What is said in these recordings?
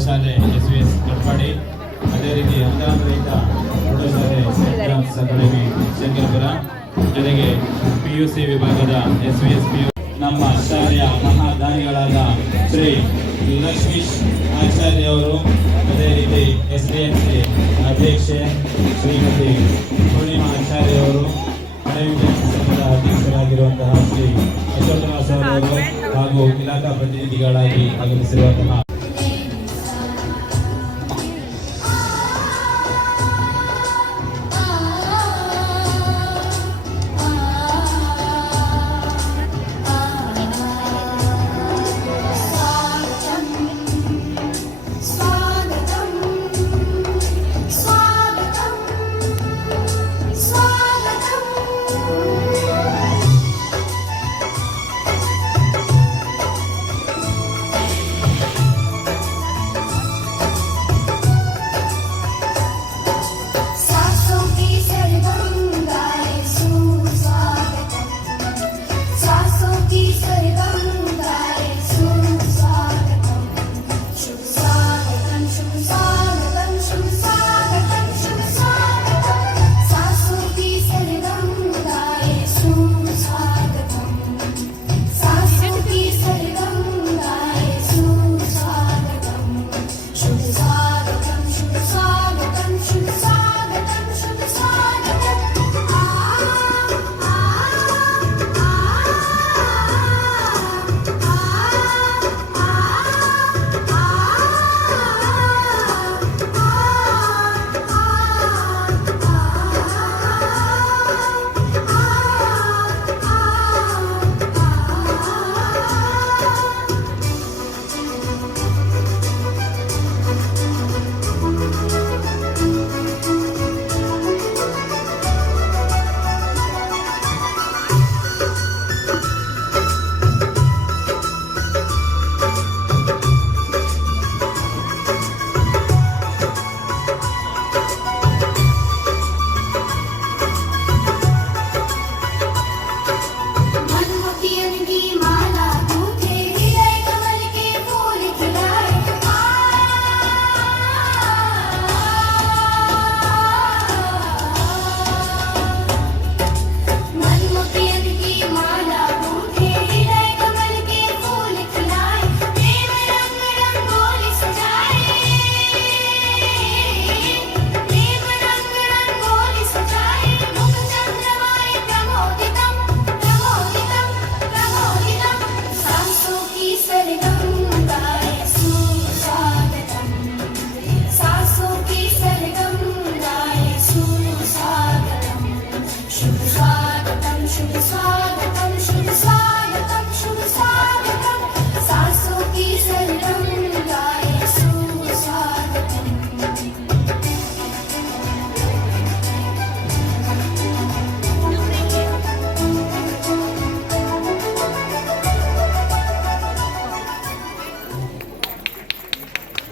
ಪ್ರೌಢಶಾಲೆ SVS ಕಟ್ಪಾಡಿ, ಅದೇ ರೀತಿ ಅನುದಾನ ರಹಿತ ಪ್ರೌಢಶಾಲೆ ಸೆಂಟ್ ಜಾನ್ಸ್ ಅಕಾಡೆಮಿ ಶಂಕರಪುರ, ಜೊತೆಗೆ PUC ವಿಭಾಗದ SVS PU ನಮ್ಮ ಶಾಲೆಯ ಮಹಾದಾನಿಗಳಾದ ಶ್ರೀ ಲಕ್ಷ್ಮೀಶ್ ಆಚಾರ್ಯ ಅವರು, ಅದೇ ರೀತಿ SDMC ಅಧ್ಯಕ್ಷೆ ಶ್ರೀಮತಿ ಪೂರ್ಣಿಮಾ ಆಚಾರ್ಯ ಅವರು, ಸಂಘದ ಅಧ್ಯಕ್ಷರಾಗಿರುವಂತಹ ಶ್ರೀ ಅಶೋಕದಾಸ್ ಅವರು ಹಾಗೂ ಇಲಾಖಾ ಪ್ರತಿನಿಧಿಗಳಾಗಿ ಆಗಮಿಸಿರುವಂತಹ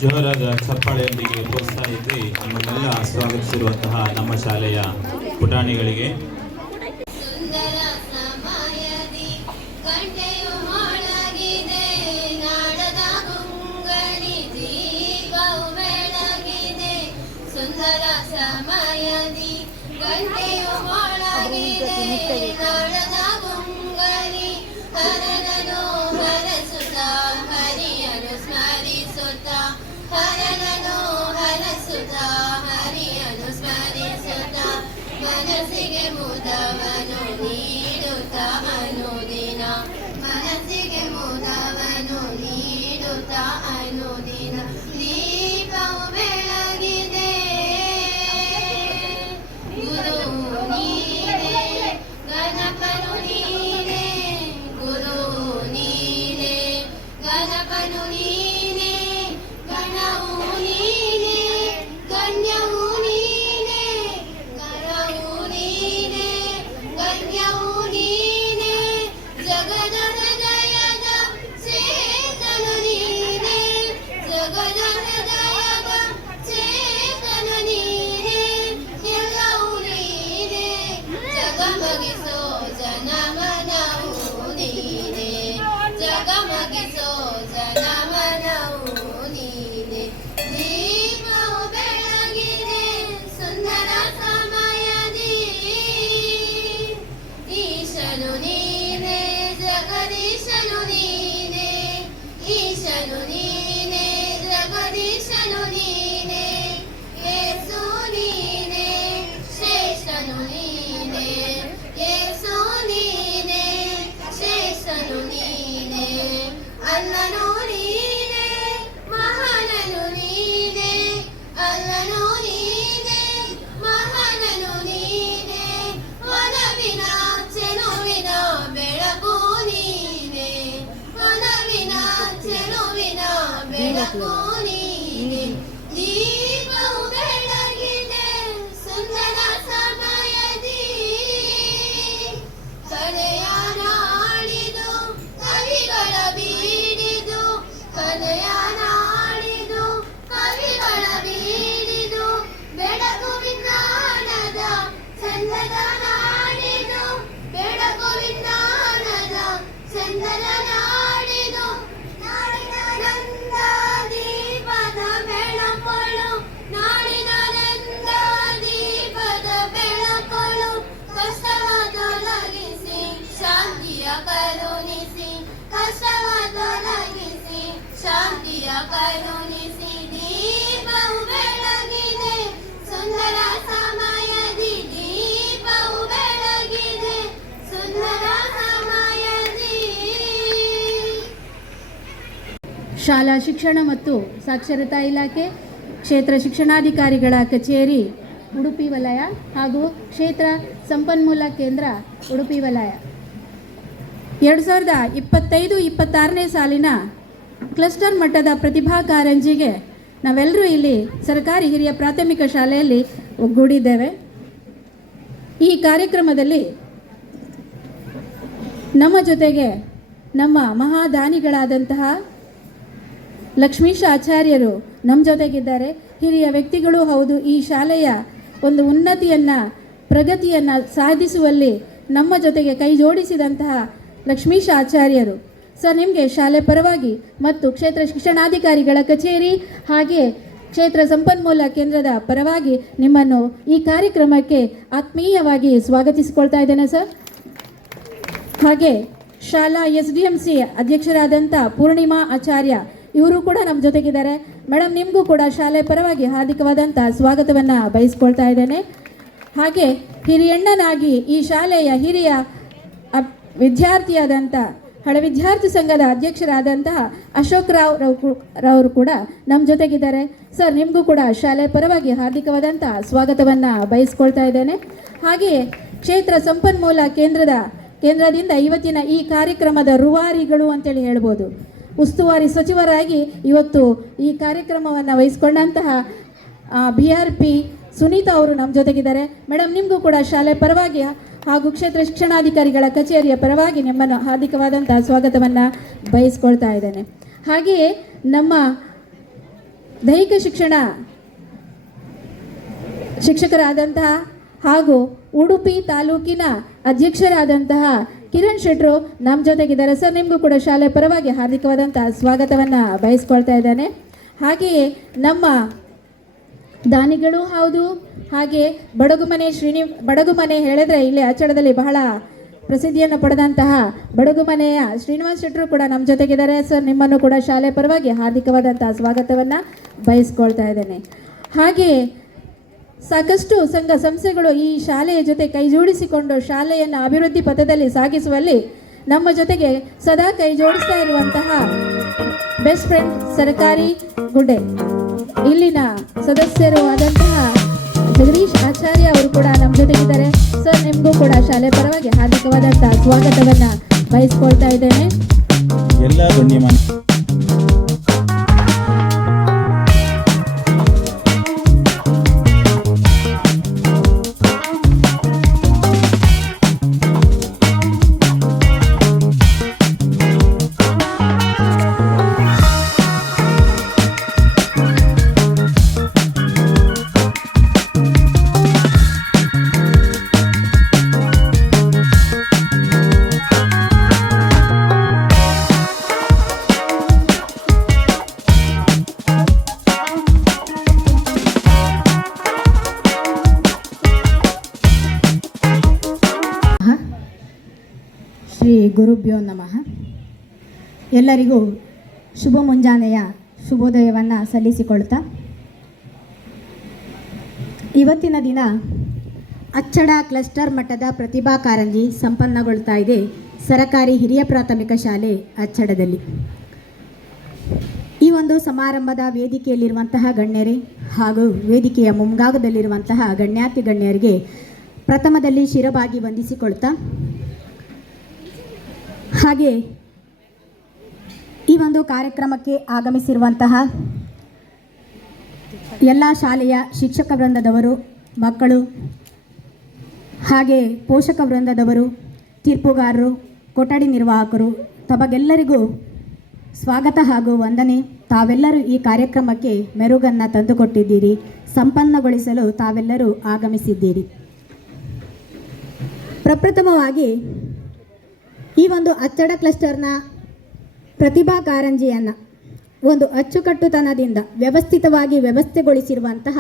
ಜೋರಾದ ಚಪ್ಪಾಳೆಯೊಂದಿಗೆ ಪ್ರೋತ್ಸಾಹಿಸಿ ನಮ್ಮನ್ನೆಲ್ಲ ಸ್ವಾಗತಿಸಿರುವಂತಹ ನಮ್ಮ ಶಾಲೆಯ ಪುಟಾಣಿಗಳಿಗೆ ಮನಸ್ಸಿಗೆ ಮುದವನು ನೀಡುತ್ತ ಅನುದಿನ, ಮನಸ್ಸಿಗೆ ಮುದವನು ನೀಡುತ್ತ ಅನುದಿನ, ದೀಪವು ಬೆಳಗಿದೆ ಗುರು ನೀನೇ, ಗಣಪನು ನೀನೇ, ಗುರು ನೀನೇ, ಗಣಪನು ನೀನೇ, ಗಣವು ನೀನೇ, ಗಣ್ಯವು ನೀನೇ, ಗಣವು ನೀನೇ, ಗಣ್ಯವು ನೀನೇ, ಜಗದ ಹೃದಯದ ಚೇತನು ನೀನೇ, ಜಗದ ಹೃದಯದ ಚೇತನು ನೀನೇ, ಎಲ್ಲವೂ ನೀನೇ, ಜಗಮಗಿಸೋ ಜನಮನವು ನೀನೇ, ಜಗಮಗಿಸೋ ಜನಮನವು ನೀನೇ. ನೀನೆ ದೀಪವು ಬೆಳಗಿದೆ ಸುಂದರ ಸಮಯದಿ ಕಲೆಯ ನಾಡಿದು ಕವಿಗಳ ಬೀಡಿದು ಕಲೆಯ ನಾಡಿದು ಕವಿಗಳ ಬೀಡಿದು ಬೆಳಕು ವಿಜ್ಞಾನದ ಚಂದದ ನಾಡಿದು ಬೆಳಕು ವಿಜ್ಞಾನದ ಚಂದದ ನಾಡಿದು ನಾಡಿನ ದೀಪದ ಬೆಳಕಳು ನಾಡಿನ ದೀಪದ ಬೆಳಕಳು ಕಷ್ಟವ ತೊಲಗಿಸಿ ಶಾಂತಿಯ ಕರುಣಿಸಿ ಕಷ್ಟವ ತೊಲಗಿಸಿ ಶಾಂತಿಯ ಕರುಣಿಸಿ ದೀಪವು ಬೆಳಗಿದೆ ಸುಂದರ ಸಮಯದಿ ದೀಪವು ಬೆಳಗಿದೆ ಸುಂದರ ಸಮಯದಿ. ಶಾಲಾ ಶಿಕ್ಷಣ ಮತ್ತು ಸಾಕ್ಷರತಾ ಇಲಾಖೆ, ಕ್ಷೇತ್ರ ಶಿಕ್ಷಣಾಧಿಕಾರಿಗಳ ಕಚೇರಿ ಉಡುಪಿ ವಲಯ ಹಾಗೂ ಕ್ಷೇತ್ರ ಸಂಪನ್ಮೂಲ ಕೇಂದ್ರ ಉಡುಪಿ ವಲಯ 2025-26ನೇ ಸಾಲಿನ ಕ್ಲಸ್ಟರ್ ಮಟ್ಟದ ಪ್ರತಿಭಾ ಕಾರಂಜಿಗೆ ನಾವೆಲ್ಲರೂ ಇಲ್ಲಿ ಸರ್ಕಾರಿ ಹಿರಿಯ ಪ್ರಾಥಮಿಕ ಶಾಲೆಯಲ್ಲಿ ಒಗ್ಗೂಡಿದ್ದೇವೆ. ಈ ಕಾರ್ಯಕ್ರಮದಲ್ಲಿ ನಮ್ಮ ಜೊತೆಗೆ ನಮ್ಮ ಮಹಾದಾನಿಗಳಾದಂತಹ ಲಕ್ಷ್ಮೀಶ ಆಚಾರ್ಯರು ನಮ್ಮ ಜೊತೆಗಿದ್ದಾರೆ. ಹಿರಿಯ ವ್ಯಕ್ತಿಗಳು ಹೌದು. ಈ ಶಾಲೆಯ ಒಂದು ಉನ್ನತಿಯನ್ನು ಪ್ರಗತಿಯನ್ನು ಸಾಧಿಸುವಲ್ಲಿ ನಮ್ಮ ಜೊತೆಗೆ ಕೈ ಜೋಡಿಸಿದಂತಹ ಲಕ್ಷ್ಮೀಶ ಆಚಾರ್ಯರು ಸರ್, ನಿಮಗೆ ಶಾಲೆ ಪರವಾಗಿ ಮತ್ತು ಕ್ಷೇತ್ರ ಶಿಕ್ಷಣಾಧಿಕಾರಿಗಳ ಕಚೇರಿ ಹಾಗೆ ಕ್ಷೇತ್ರ ಸಂಪನ್ಮೂಲ ಕೇಂದ್ರದ ಪರವಾಗಿ ನಿಮ್ಮನ್ನು ಈ ಕಾರ್ಯಕ್ರಮಕ್ಕೆ ಆತ್ಮೀಯವಾಗಿ ಸ್ವಾಗತಿಸಿಕೊಳ್ತಾ ಇದ್ದೇನೆ ಸರ್. ಹಾಗೆ ಶಾಲಾ SDMC ಅಧ್ಯಕ್ಷರಾದಂಥ ಪೂರ್ಣಿಮಾ ಆಚಾರ್ಯ ಇವರು ಕೂಡ ನಮ್ಮ ಜೊತೆಗಿದ್ದಾರೆ. ಮೇಡಮ್, ನಿಮಗೂ ಕೂಡ ಶಾಲೆ ಪರವಾಗಿ ಹಾರ್ದಿಕವಾದಂಥ ಸ್ವಾಗತವನ್ನು ಬಯಸ್ಕೊಳ್ತಾ ಇದ್ದೇನೆ. ಹಾಗೆ ಹಿರಿಯಣ್ಣನಾಗಿ ಈ ಶಾಲೆಯ ಹಿರಿಯ ವಿದ್ಯಾರ್ಥಿಯಾದಂಥ ಹಳೆ ವಿದ್ಯಾರ್ಥಿ ಸಂಘದ ಅಧ್ಯಕ್ಷರಾದಂತಹ ಅಶೋಕ್ ರಾವ್ ಕೂಡ ನಮ್ಮ ಜೊತೆಗಿದ್ದಾರೆ. ಸರ್, ನಿಮಗೂ ಕೂಡ ಶಾಲೆ ಪರವಾಗಿ ಹಾರ್ದಿಕವಾದಂಥ ಸ್ವಾಗತವನ್ನು ಬಯಸ್ಕೊಳ್ತಾ ಇದ್ದೇನೆ. ಹಾಗೆಯೇ ಕ್ಷೇತ್ರ ಸಂಪನ್ಮೂಲ ಕೇಂದ್ರದಿಂದ ಇವತ್ತಿನ ಈ ಕಾರ್ಯಕ್ರಮದ ರೂವಾರಿಗಳು ಅಂತೇಳಿ ಹೇಳ್ಬೋದು. ಉಸ್ತುವಾರಿ ಸಚಿವರಾಗಿ ಇವತ್ತು ಈ ಕಾರ್ಯಕ್ರಮವನ್ನು ವಹಿಸ್ಕೊಂಡಂತಹ BRP ಸುನೀತಾ ಅವರು ನಮ್ಮ ಜೊತೆಗಿದ್ದಾರೆ. ಮೇಡಮ್, ನಿಮಗೂ ಕೂಡ ಶಾಲೆ ಪರವಾಗಿ ಹಾಗೂ ಕ್ಷೇತ್ರ ಶಿಕ್ಷಣಾಧಿಕಾರಿಗಳ ಕಚೇರಿಯ ಪರವಾಗಿ ನಿಮ್ಮನ್ನು ಹಾರ್ದಿಕವಾದಂಥ ಸ್ವಾಗತವನ್ನು ಬಯಸ್ಕೊಳ್ತಾ ಇದ್ದೇನೆ. ಹಾಗೆಯೇ ನಮ್ಮ ದೈಹಿಕ ಶಿಕ್ಷಕರಾದಂತಹ ಹಾಗೂ ಉಡುಪಿ ತಾಲೂಕಿನ ಅಧ್ಯಕ್ಷರಾದಂತಹ ಕಿರಣ್ ಶೆಟ್ರು ನಮ್ಮ ಜೊತೆಗಿದ್ದಾರೆ. ಸರ್, ನಿಮಗೂ ಕೂಡ ಶಾಲೆ ಪರವಾಗಿ ಹಾರ್ದಿಕವಾದಂಥ ಸ್ವಾಗತವನ್ನು ಬಯಸ್ಕೊಳ್ತಾ ಇದ್ದೇನೆ. ಹಾಗೆಯೇ ನಮ್ಮ ದಾನಿಗಳು ಹೌದು. ಹಾಗೆ ಬಡಗುಮನೆ ಹೇಳಿದ್ರೆ ಇಲ್ಲಿ ಅಚ್ಚಡದಲ್ಲಿ ಬಹಳ ಪ್ರಸಿದ್ಧಿಯನ್ನು ಪಡೆದಂತಹ ಬಡಗುಮನೆಯ ಶ್ರೀನಿವಾಸ್ ಶೆಟ್ಟರು ಕೂಡ ನಮ್ಮ ಜೊತೆಗಿದ್ದಾರೆ. ಸರ್, ನಿಮ್ಮನ್ನು ಕೂಡ ಶಾಲೆ ಪರವಾಗಿ ಹಾರ್ದಿಕವಾದಂಥ ಸ್ವಾಗತವನ್ನು ಬಯಸ್ಕೊಳ್ತಾ ಇದ್ದೇನೆ. ಹಾಗೆಯೇ ಸಾಕಷ್ಟು ಸಂಘ ಸಂಸ್ಥೆಗಳು ಈ ಶಾಲೆಯ ಜೊತೆ ಕೈ ಜೋಡಿಸಿಕೊಂಡು ಶಾಲೆಯನ್ನು ಅಭಿವೃದ್ಧಿ ಪಥದಲ್ಲಿ ಸಾಗಿಸುವಲ್ಲಿ ನಮ್ಮ ಜೊತೆಗೆ ಸದಾ ಕೈ ಜೋಡಿಸ್ತಾ ಇರುವಂತಹ ಬೆಸ್ಟ್ ಫ್ರೆಂಡ್ ಸರ್ಕಾರಿ ಗುಡ್ಡೆ ಇಲ್ಲಿನ ಸದಸ್ಯರು ಆದಂತಹ ಜಗದೀಶ್ ಆಚಾರ್ಯ ಅವರು ಕೂಡ ನಮ್ಮ ಜೊತೆಗಿದ್ದಾರೆ. ಸರ್, ನಿಮಗೂ ಕೂಡ ಶಾಲೆ ಪರವಾಗಿ ಹಾರ್ದಿಕವಾದಂಥ ಸ್ವಾಗತವನ್ನು ಬಯಸ್ಕೊಳ್ತಾ ಇದ್ದೇನೆ. ಎಲ್ಲ ಗಣ್ಯಮಾನ್ಯ ಶ್ರೀ ಗುರುಭ್ಯೋ ನಮಃ. ಎಲ್ಲರಿಗೂ ಶುಭ ಮುಂಜಾನೆಯ ಶುಭೋದಯವನ್ನು ಸಲ್ಲಿಸಿಕೊಳ್ತಾ ಇವತ್ತಿನ ದಿನ ಅಚ್ಚಡ ಕ್ಲಸ್ಟರ್ ಮಟ್ಟದ ಪ್ರತಿಭಾ ಕಾರಂಜಿ ಸಂಪನ್ನಗೊಳ್ತಾ ಇದೆ ಸರಕಾರಿ ಹಿರಿಯ ಪ್ರಾಥಮಿಕ ಶಾಲೆ ಅಚ್ಚಡದಲ್ಲಿ. ಈ ಒಂದು ಸಮಾರಂಭದ ವೇದಿಕೆಯಲ್ಲಿರುವಂತಹ ಗಣ್ಯರೇ ಹಾಗೂ ವೇದಿಕೆಯ ಮುಂಭಾಗದಲ್ಲಿರುವಂತಹ ಗಣ್ಯಾತಿ ಗಣ್ಯರಿಗೆ ಪ್ರಥಮದಲ್ಲಿ ಶಿರಬಾಗಿ ವಂದಿಸಿಕೊಳ್ತಾ, ಹಾಗೆ ಈ ಒಂದು ಕಾರ್ಯಕ್ರಮಕ್ಕೆ ಆಗಮಿಸಿರುವಂತಹ ಎಲ್ಲ ಶಾಲೆಯ ಶಿಕ್ಷಕ ವೃಂದದವರು, ಮಕ್ಕಳು, ಹಾಗೆ ಪೋಷಕ ವೃಂದದವರು, ತೀರ್ಪುಗಾರರು, ಕೊಠಡಿ ನಿರ್ವಾಹಕರು, ತಮಗೆಲ್ಲರಿಗೂ ಸ್ವಾಗತ ಹಾಗೂ ವಂದನೆ. ತಾವೆಲ್ಲರೂ ಈ ಕಾರ್ಯಕ್ರಮಕ್ಕೆ ಮೆರುಗನ್ನು ತಂದುಕೊಟ್ಟಿದ್ದೀರಿ, ಸಂಪನ್ನಗೊಳಿಸಲು ತಾವೆಲ್ಲರೂ ಆಗಮಿಸಿದ್ದೀರಿ. ಪ್ರಪ್ರಥಮವಾಗಿ ಈ ಒಂದು ಅಚ್ಚಡ ಕ್ಲಸ್ಟರ್ನ ಪ್ರತಿಭಾ ಕಾರಂಜಿಯನ್ನು ಒಂದು ಅಚ್ಚುಕಟ್ಟುತನದಿಂದ ವ್ಯವಸ್ಥಿತವಾಗಿ ವ್ಯವಸ್ಥೆಗೊಳಿಸಿರುವಂತಹ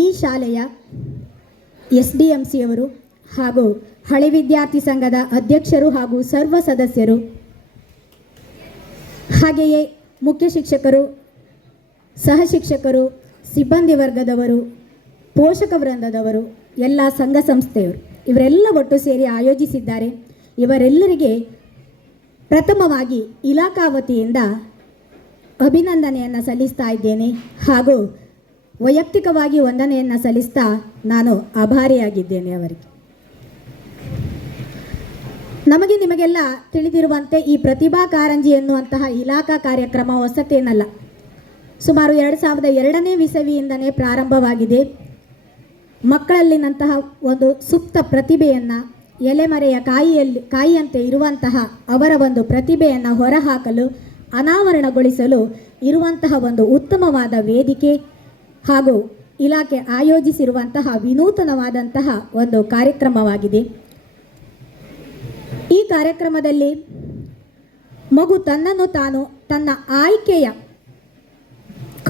ಈ ಶಾಲೆಯ SDMCಯವರು ಹಾಗೂ ಹಳೆ ವಿದ್ಯಾರ್ಥಿ ಸಂಘದ ಅಧ್ಯಕ್ಷರು ಹಾಗೂ ಸರ್ವ ಸದಸ್ಯರು, ಹಾಗೆಯೇ ಮುಖ್ಯ ಶಿಕ್ಷಕರು, ಸಹ ಶಿಕ್ಷಕರು, ಸಿಬ್ಬಂದಿ ವರ್ಗದವರು, ಪೋಷಕ ವೃಂದದವರು, ಎಲ್ಲ ಸಂಘ ಸಂಸ್ಥೆಯವರು ಇವರೆಲ್ಲ ಒಟ್ಟು ಸೇರಿ ಆಯೋಜಿಸಿದ್ದಾರೆ. ಇವರೆಲ್ಲರಿಗೆ ಪ್ರಥಮವಾಗಿ ಇಲಾಖಾ ವತಿಯಿಂದ ಅಭಿನಂದನೆಯನ್ನು ಸಲ್ಲಿಸ್ತಾ ಇದ್ದೇನೆ ಹಾಗೂ ವೈಯಕ್ತಿಕವಾಗಿ ವಂದನೆಯನ್ನು ಸಲ್ಲಿಸ್ತಾ ನಾನು ಆಭಾರಿಯಾಗಿದ್ದೇನೆ ಅವರಿಗೆ. ನಿಮಗೆಲ್ಲ ತಿಳಿದಿರುವಂತೆ ಈ ಪ್ರತಿಭಾ ಕಾರಂಜಿ ಎನ್ನುವಂತಹ ಇಲಾಖಾ ಕಾರ್ಯಕ್ರಮ ಹೊಸತೇನಲ್ಲ. ಸುಮಾರು 2002ನೇ ಇಸವಿಯಿಂದನೇ ಪ್ರಾರಂಭವಾಗಿದೆ. ಮಕ್ಕಳಲ್ಲಿನಂತಹ ಒಂದು ಸುಪ್ತ ಪ್ರತಿಭೆಯನ್ನು, ಎಲೆಮರೆಯ ಕಾಯಿಯಂತೆ ಇರುವಂತಹ ಅವರ ಒಂದು ಪ್ರತಿಭೆಯನ್ನು ಹೊರಹಾಕಲು, ಅನಾವರಣಗೊಳಿಸಲು ಇರುವಂತಹ ಒಂದು ಉತ್ತಮವಾದ ವೇದಿಕೆ ಹಾಗೂ ಇಲಾಖೆ ಆಯೋಜಿಸಿರುವಂತಹ ವಿನೂತನವಾದಂತಹ ಒಂದು ಕಾರ್ಯಕ್ರಮವಾಗಿದೆ. ಈ ಕಾರ್ಯಕ್ರಮದಲ್ಲಿ ಮಗು ತನ್ನನ್ನು ತಾನು ತನ್ನ ಆಯ್ಕೆಯ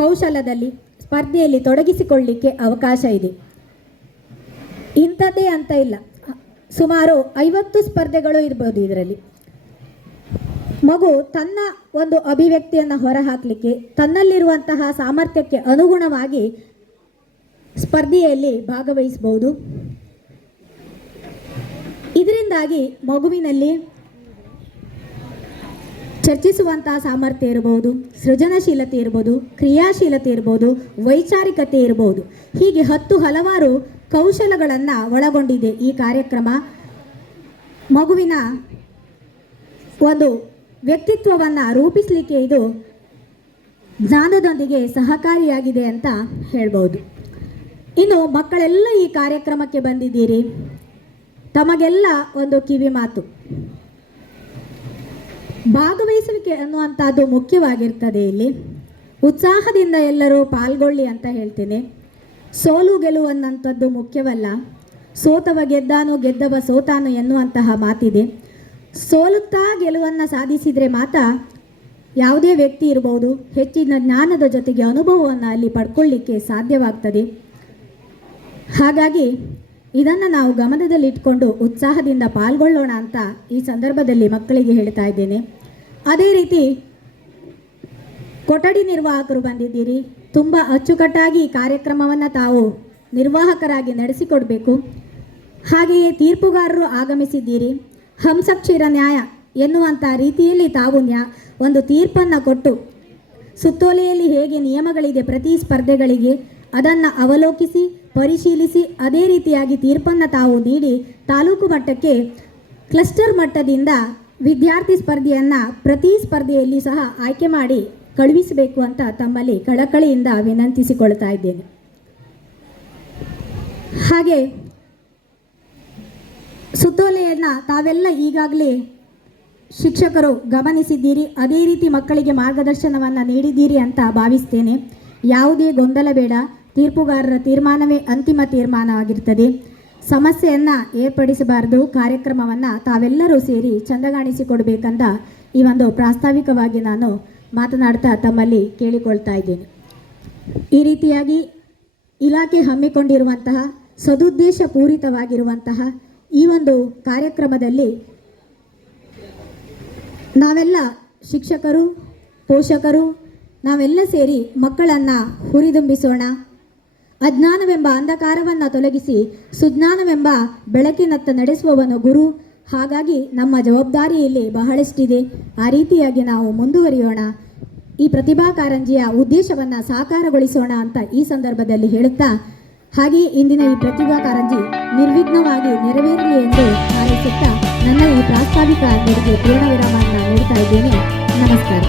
ಕೌಶಲದಲ್ಲಿ ಸ್ಪರ್ಧೆಯಲ್ಲಿ ತೊಡಗಿಸಿಕೊಳ್ಳಲಿಕ್ಕೆ ಅವಕಾಶ ಇದೆ. ಇಂಥದ್ದೇ ಅಂತ ಇಲ್ಲ, ಸುಮಾರು 50 ಸ್ಪರ್ಧೆಗಳು ಇರ್ಬೋದು. ಇದರಲ್ಲಿ ಮಗು ತನ್ನ ಒಂದು ಅಭಿವ್ಯಕ್ತಿಯನ್ನು ಹೊರಹಾಕಲಿಕ್ಕೆ, ತನ್ನಲ್ಲಿರುವಂತಹ ಸಾಮರ್ಥ್ಯಕ್ಕೆ ಅನುಗುಣವಾಗಿ ಸ್ಪರ್ಧೆಯಲ್ಲಿ ಭಾಗವಹಿಸಬಹುದು. ಇದರಿಂದಾಗಿ ಮಗುವಿನಲ್ಲಿ ಚರ್ಚಿಸುವಂತಹ ಸಾಮರ್ಥ್ಯ ಇರಬಹುದು, ಸೃಜನಶೀಲತೆ ಇರ್ಬೋದು, ಕ್ರಿಯಾಶೀಲತೆ ಇರ್ಬೋದು, ವೈಚಾರಿಕತೆ ಇರಬಹುದು. ಹೀಗೆ ಹಲವಾರು ಕೌಶಲಗಳನ್ನು ಒಳಗೊಂಡಿದೆ ಈ ಕಾರ್ಯಕ್ರಮ. ಮಗುವಿನ ಒಂದು ವ್ಯಕ್ತಿತ್ವವನ್ನು ರೂಪಿಸಲಿಕ್ಕೆ ಇದು ಜ್ಞಾನದೊಂದಿಗೆ ಸಹಕಾರಿಯಾಗಿದೆ ಅಂತ ಹೇಳ್ಬೋದು. ಇನ್ನು ಮಕ್ಕಳೆಲ್ಲ ಈ ಕಾರ್ಯಕ್ರಮಕ್ಕೆ ಬಂದಿದ್ದೀರಿ. ತಮಗೆಲ್ಲ ಒಂದು ಕಿವಿ ಮಾತು, ಭಾಗವಹಿಸುವಿಕೆ ಅನ್ನುವಂಥದ್ದು ಮುಖ್ಯವಾಗಿರ್ತದೆ. ಇಲ್ಲಿ ಉತ್ಸಾಹದಿಂದ ಎಲ್ಲರೂ ಪಾಲ್ಗೊಳ್ಳಿ ಅಂತ ಹೇಳ್ತೇನೆ. ಸೋಲು ಗೆಲುವನ್ನಂಥದ್ದು ಮುಖ್ಯವಲ್ಲ. ಸೋತವ ಗೆದ್ದಾನು, ಗೆದ್ದವ ಸೋತಾನು ಎನ್ನುವಂತಹ ಮಾತಿದೆ. ಸೋಲುತ್ತಾ ಗೆಲುವನ್ನು ಸಾಧಿಸಿದರೆ ಮಾತ್ರ ಯಾವುದೇ ವ್ಯಕ್ತಿ ಇರಬಹುದು, ಹೆಚ್ಚಿನ ಜ್ಞಾನದ ಜೊತೆಗೆ ಅನುಭವವನ್ನು ಅಲ್ಲಿ ಪಡ್ಕೊಳ್ಳಿಕ್ಕೆ ಸಾಧ್ಯವಾಗ್ತದೆ. ಹಾಗಾಗಿ ಇದನ್ನು ನಾವು ಗಮನದಲ್ಲಿಟ್ಕೊಂಡು ಉತ್ಸಾಹದಿಂದ ಪಾಲ್ಗೊಳ್ಳೋಣ ಅಂತ ಈ ಸಂದರ್ಭದಲ್ಲಿ ಮಕ್ಕಳಿಗೆ ಹೇಳ್ತಾ ಇದ್ದೇನೆ. ಅದೇ ರೀತಿ ಕೊಠಡಿ ನಿರ್ವಾಹಕರು ಬಂದಿದ್ದೀರಿ. ತುಂಬ ಅಚ್ಚುಕಟ್ಟಾಗಿ ಈ ಕಾರ್ಯಕ್ರಮವನ್ನು ತಾವು ನಿರ್ವಾಹಕರಾಗಿ ನಡೆಸಿಕೊಡಬೇಕು. ಹಾಗೆಯೇ ತೀರ್ಪುಗಾರರು ಆಗಮಿಸಿದ್ದೀರಿ. ಹಂಸಕ್ಷೀರ ನ್ಯಾಯ ಎನ್ನುವಂಥ ರೀತಿಯಲ್ಲಿ ತಾವು ಒಂದು ತೀರ್ಪನ್ನು ಕೊಟ್ಟು, ಸುತ್ತೋಲೆಯಲ್ಲಿ ಹೇಗೆ ನಿಯಮಗಳಿದೆ ಪ್ರತಿ ಸ್ಪರ್ಧೆಗಳಿಗೆ ಅದನ್ನು ಅವಲೋಕಿಸಿ ಪರಿಶೀಲಿಸಿ ಅದೇ ರೀತಿಯಾಗಿ ತೀರ್ಪನ್ನು ತಾವು ನೀಡಿ ತಾಲೂಕು ಮಟ್ಟಕ್ಕೆ ಕ್ಲಸ್ಟರ್ ಮಟ್ಟದಿಂದ ವಿದ್ಯಾರ್ಥಿ ಸ್ಪರ್ಧೆಯನ್ನು ಪ್ರತಿ ಸ್ಪರ್ಧೆಯಲ್ಲಿ ಸಹ ಆಯ್ಕೆ ಮಾಡಿ ಕಳುಹಿಸಬೇಕು ಅಂತ ತಮ್ಮಲ್ಲಿ ಕಳಕಳಿಯಿಂದ ವಿನಂತಿಸಿಕೊಳ್ತಾ ಇದ್ದೇನೆ. ಹಾಗೆ ಸುತ್ತೋಲೆಯನ್ನು ತಾವೆಲ್ಲ ಈಗಾಗಲೇ ಶಿಕ್ಷಕರು ಗಮನಿಸಿದ್ದೀರಿ. ಅದೇ ರೀತಿ ಮಕ್ಕಳಿಗೆ ಮಾರ್ಗದರ್ಶನವನ್ನು ನೀಡಿದ್ದೀರಿ ಅಂತ ಭಾವಿಸ್ತೇನೆ. ಯಾವುದೇ ಗೊಂದಲ ಬೇಡ. ತೀರ್ಪುಗಾರರ ತೀರ್ಮಾನವೇ ಅಂತಿಮ ತೀರ್ಮಾನವಾಗಿರ್ತದೆ. ಸಮಸ್ಯೆಯನ್ನು ಏರ್ಪಡಿಸಬಾರದು. ಕಾರ್ಯಕ್ರಮವನ್ನು ತಾವೆಲ್ಲರೂ ಸೇರಿ ಚಂದಗಾಣಿಸಿಕೊಡ್ಬೇಕಂತ ಈ ಒಂದು ಪ್ರಾಸ್ತಾವಿಕವಾಗಿ ನಾನು ಮಾತನಾಡ್ತಾ ತಮ್ಮಲ್ಲಿ ಕೇಳಿಕೊಳ್ತಾ ಇದ್ದೇನೆ. ಈ ರೀತಿಯಾಗಿ ಇಲಾಖೆ ಹಮ್ಮಿಕೊಂಡಿರುವಂತಹ ಸದುದ್ದೇಶ ಪೂರಿತವಾಗಿರುವಂತಹ ಈ ಒಂದು ಕಾರ್ಯಕ್ರಮದಲ್ಲಿ ನಾವೆಲ್ಲ ಶಿಕ್ಷಕರು, ಪೋಷಕರು ನಾವೆಲ್ಲ ಸೇರಿ ಮಕ್ಕಳನ್ನು ಹುರಿದುಂಬಿಸೋಣ. ಅಜ್ಞಾನವೆಂಬ ಅಂಧಕಾರವನ್ನು ತೊಲಗಿಸಿ ಸುಜ್ಞಾನವೆಂಬ ಬೆಳಕಿನತ್ತ ನಡೆಸುವವನು ಗುರು. ಹಾಗಾಗಿ ನಮ್ಮ ಜವಾಬ್ದಾರಿ ಇಲ್ಲಿ ಬಹಳಷ್ಟಿದೆ. ಆ ರೀತಿಯಾಗಿ ನಾವು ಮುಂದುವರಿಯೋಣ. ಈ ಪ್ರತಿಭಾ ಕಾರಂಜಿಯ ಉದ್ದೇಶವನ್ನು ಸಾಕಾರಗೊಳಿಸೋಣ ಅಂತ ಈ ಸಂದರ್ಭದಲ್ಲಿ ಹೇಳುತ್ತಾ, ಹಾಗೆ ಇಂದಿನ ಈ ಪ್ರತಿಭಾ ಕಾರಂಜಿ ನಿರ್ವಿಘ್ನವಾಗಿ ನೆರವೇರಲಿ ಎಂದು ಹಾರೈಸುತ್ತಾ ನನ್ನ ಈ ಪ್ರಾಸ್ತಾವಿಕ ನುಡಿಗೆ ಪೂರ್ಣ ವಿರಾಮವನ್ನು ನೀಡ್ತಾ ಇದ್ದೇನೆ. ನಮಸ್ಕಾರ.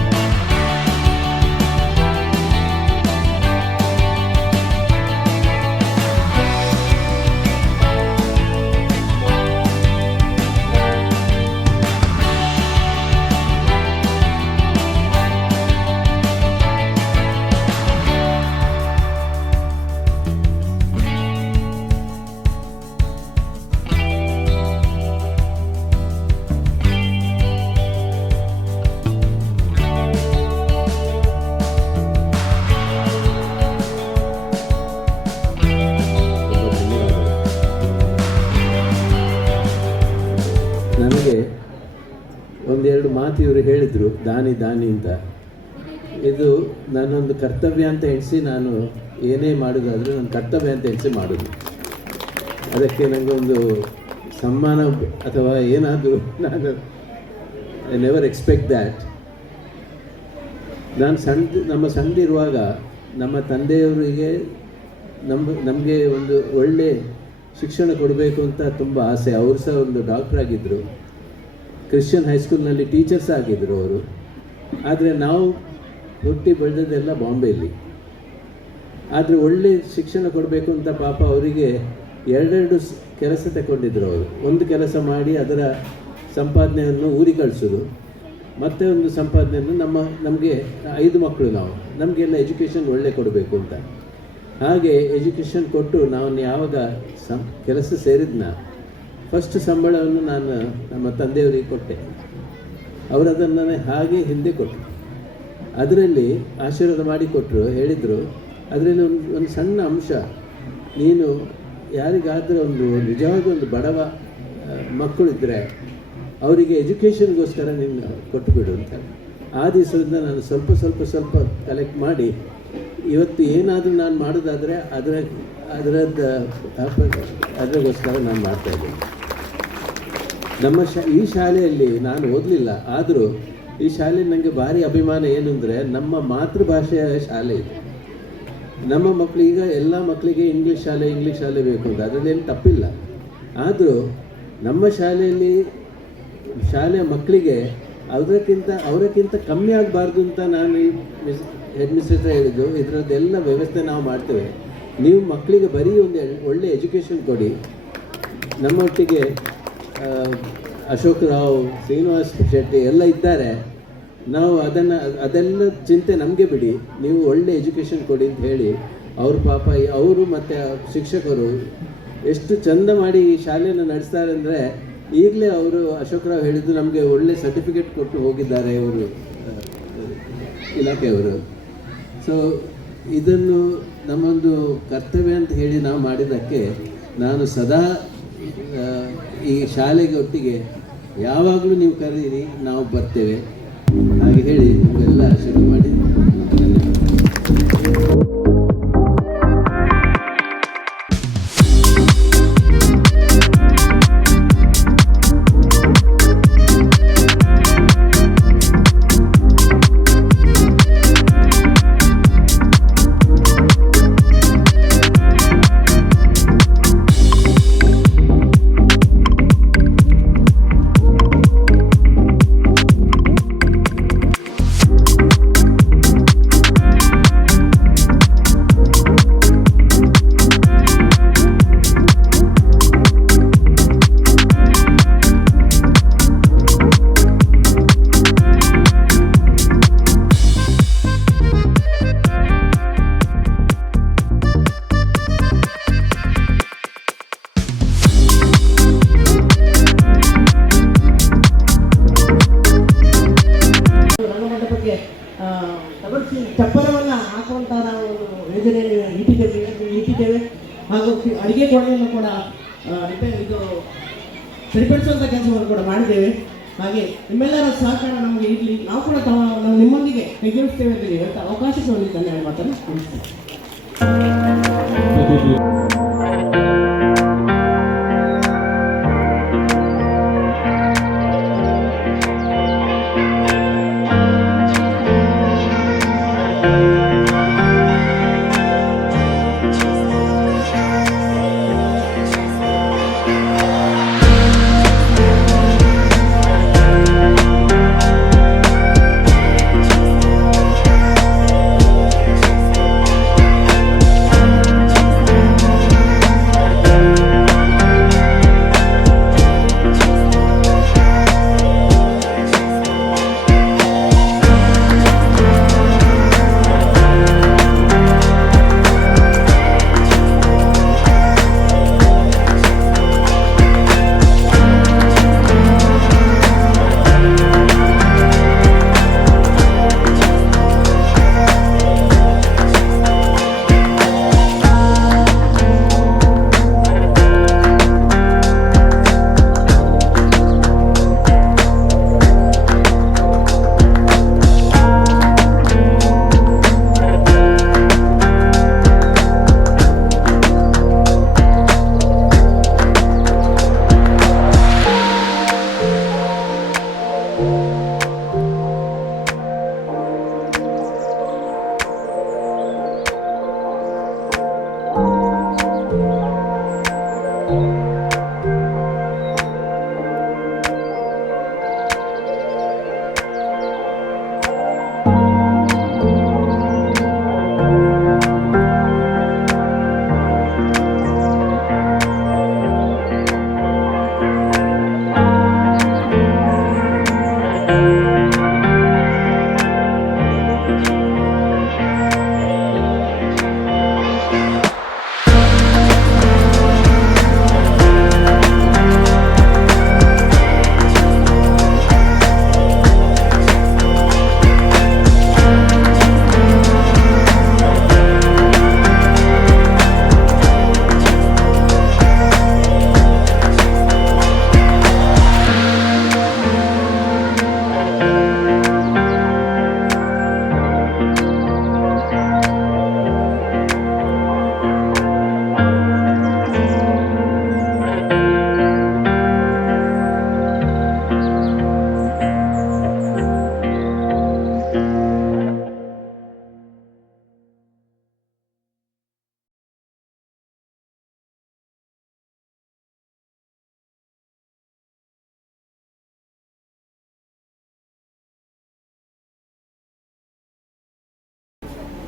ಮಾತು ಇವರು ಹೇಳಿದರು, ದಾನಿ ದಾನಿ ಅಂತ. ಇದು ನನ್ನೊಂದು ಕರ್ತವ್ಯ ಅಂತ ಎಣಿಸಿ ನಾನು ಏನೇ ಮಾಡೋದಾದರೂ ನನ್ನ ಕರ್ತವ್ಯ ಅಂತ ಎಣಿಸಿ ಮಾಡೋದು. ಅದಕ್ಕೆ ನನಗೊಂದು ಸನ್ಮಾನ ಅಥವಾ ಏನಾದರೂ ನಾನು ಐ ನೆವರ್ ಎಕ್ಸ್ಪೆಕ್ಟ್ ದ್ಯಾಟ್. ನಾನು ನಮ್ಮ ಸಣ್ಣದಿರುವಾಗ ನಮ್ಮ ತಂದೆಯವರಿಗೆ ನಮಗೆ ಒಂದು ಒಳ್ಳೆ ಶಿಕ್ಷಣ ಕೊಡಬೇಕು ಅಂತ ತುಂಬ ಆಸೆ. ಅವರು ಸಹ ಒಂದು ಡಾಕ್ಟರ್ ಆಗಿದ್ದರು, ಕ್ರಿಶ್ಚಿಯನ್ ಹೈಸ್ಕೂಲ್ನಲ್ಲಿ ಟೀಚರ್ಸ್ ಆಗಿದ್ದರು ಅವರು. ಆದರೆ ನಾವು ಹುಟ್ಟಿ ಬೆಳೆದದ್ದೆಲ್ಲ ಬಾಂಬೆಯಲ್ಲಿ. ಆದರೆ ಒಳ್ಳೆ ಶಿಕ್ಷಣ ಕೊಡಬೇಕು ಅಂತ ಪಾಪ ಅವರಿಗೆ ಎರಡೆರಡು ಕೆಲಸ ತಗೊಂಡಿದ್ರು ಅವರು. ಒಂದು ಕೆಲಸ ಮಾಡಿ ಅದರ ಸಂಪಾದನೆಯನ್ನು ಊರಿಗೆ ಕಳಿಸೋದು, ಮತ್ತು ಒಂದು ಸಂಪಾದನೆಯನ್ನು ನಮಗೆ 5 ಮಕ್ಕಳು ನಾವು, ನಮಗೆಲ್ಲ ಎಜುಕೇಷನ್ ಒಳ್ಳೆ ಕೊಡಬೇಕು ಅಂತ. ಹಾಗೆ ಎಜುಕೇಷನ್ ಕೊಟ್ಟು ನಾನು ಯಾವಾಗ ಕೆಲಸ ಸೇರಿದ್ನ ಫಸ್ಟ್ ಸಂಬಳವನ್ನು ನಾನು ನಮ್ಮ ತಂದೆಯವರಿಗೆ ಕೊಟ್ಟೆ. ಅವರು ಅದನ್ನು ಹಾಗೆ ಹಿಂದೆ ಕೊಟ್ಟರು. ಅದರಲ್ಲಿ ಆಶೀರ್ವಾದ ಮಾಡಿ ಕೊಟ್ಟರು, ಹೇಳಿದರು ಅದರಲ್ಲಿ ಒಂದು ಸಣ್ಣ ಅಂಶ, ನೀನು ಯಾರಿಗಾದರೂ ಒಂದು ನಿಜವಾದ ಒಂದು ಬಡವ ಮಕ್ಕಳಿದ್ದರೆ ಅವರಿಗೆ ಎಜುಕೇಷನ್ಗೋಸ್ಕರ ನೀನು ಕೊಟ್ಟುಬಿಡು ಅಂತ. ಆ ದಿವಸದಿಂದ ನಾನು ಸ್ವಲ್ಪ ಕಲೆಕ್ಟ್ ಮಾಡಿ ಇವತ್ತು ಏನಾದರೂ ನಾನು ಮಾಡೋದಾದರೆ ಅದರಗೋಸ್ಕರ ನಾನು ಮಾಡ್ತಾಯಿದ್ದೀನಿ. ನಮ್ಮ ಈ ಶಾಲೆಯಲ್ಲಿ ನಾನು ಓದಲಿಲ್ಲ, ಆದರೂ ಈ ಶಾಲೆಯಲ್ಲಿ ನನಗೆ ಭಾರಿ ಅಭಿಮಾನ ಏನು ಅಂದರೆ ನಮ್ಮ ಮಾತೃಭಾಷೆಯ ಶಾಲೆ ಇದು. ನಮ್ಮ ಮಕ್ಕಳು ಈಗ ಎಲ್ಲ ಮಕ್ಕಳಿಗೆ ಇಂಗ್ಲೀಷ್ ಶಾಲೆ ಬೇಕು ಅಂತ, ಅದರಲ್ಲೇನು ತಪ್ಪಿಲ್ಲ. ಆದರೂ ನಮ್ಮ ಶಾಲೆಯ ಮಕ್ಕಳಿಗೆ ಅವರಕ್ಕಿಂತ ಕಮ್ಮಿ ಆಗಬಾರ್ದು ಅಂತ ನಾನು ಹೆಡ್ ಮಿಸ್ಟ್ರೆಸ್ ಹೇಳಿದ್ದು. ಇದರದ್ದೆಲ್ಲ ವ್ಯವಸ್ಥೆ ನಾವು ಮಾಡ್ತೇವೆ, ನೀವು ಮಕ್ಕಳಿಗೆ ಬರೀ ಒಂದು ಒಳ್ಳೆ ಎಜುಕೇಷನ್ ಕೊಡಿ. ನಮ್ಮೊಟ್ಟಿಗೆ ಅಶೋಕ್ ರಾವ್, ಶ್ರೀನಿವಾಸ್ ಶೆಟ್ಟಿ ಎಲ್ಲ ಇದ್ದಾರೆ. ನಾವು ಅದೆಲ್ಲ ಚಿಂತೆ ನಮಗೆ ಬಿಡಿ, ನೀವು ಒಳ್ಳೆ ಎಜುಕೇಷನ್ ಕೊಡಿ ಅಂತ ಹೇಳಿ ಅವರು ಪಾಪ ಅವರು ಮತ್ತು ಶಿಕ್ಷಕರು ಎಷ್ಟು ಚಂದ ಮಾಡಿ ಈ ಶಾಲೆಯನ್ನು ನಡೆಸ್ತಾರೆ ಅಂದರೆ, ಈಗಲೇ ಅವರು ಅಶೋಕ್ ರಾವ್ ಹೇಳಿದ್ದು ನಮಗೆ ಒಳ್ಳೆ ಸರ್ಟಿಫಿಕೇಟ್ ಕೊಟ್ಟು ಹೋಗಿದ್ದಾರೆ ಇವರು ಇಲಾಖೆಯವರು. ಸೊ ಇದನ್ನು ನಮ್ಮೊಂದು ಕರ್ತವ್ಯ ಅಂತ ಹೇಳಿ ನಾವು ಮಾಡಿದ್ದಕ್ಕೆ ನಾನು ಸದಾ ಈ ಶಾಲೆಗೆ ಒಟ್ಟಿಗೆ ಯಾವಾಗಲೂ ನೀವು ಕರೀರಿ, ನಾವು ಬರ್ತೇವೆ ಹಾಗೆ ಹೇಳಿ ನೀವೆಲ್ಲ ಶುರು ಮಾಡಿ. ಚಪ್ಪರವನ್ನು ಹಾಕುವಂಥ ನಾವು ಯೋಜನೆಯನ್ನು ಇಟ್ಟಿದ್ದೇವೆ. ಹಾಗೂ ಅಡುಗೆ ಕೋಣೆಯನ್ನು ಕೂಡ ಇದು ಸರಿಪಡಿಸುವಂಥ ಕೆಲಸವನ್ನು ಕೂಡ ಮಾಡಿದ್ದೇವೆ. ಹಾಗೆ ನಿಮ್ಮೆಲ್ಲರ ಸಹಕಾರ ನಮಗೆ ಇರಲಿ, ನಾವು ಕೂಡ ನಾವು ನಿಮ್ಮೊಂದಿಗೆ ಕೈಜೋಡಿಸ್ತೇವೆ ಅಂತ ಅವಕಾಶಕ್ಕೆ ಒಂದು ಧನ್ಯವಾದ ಮಾತನ್ನು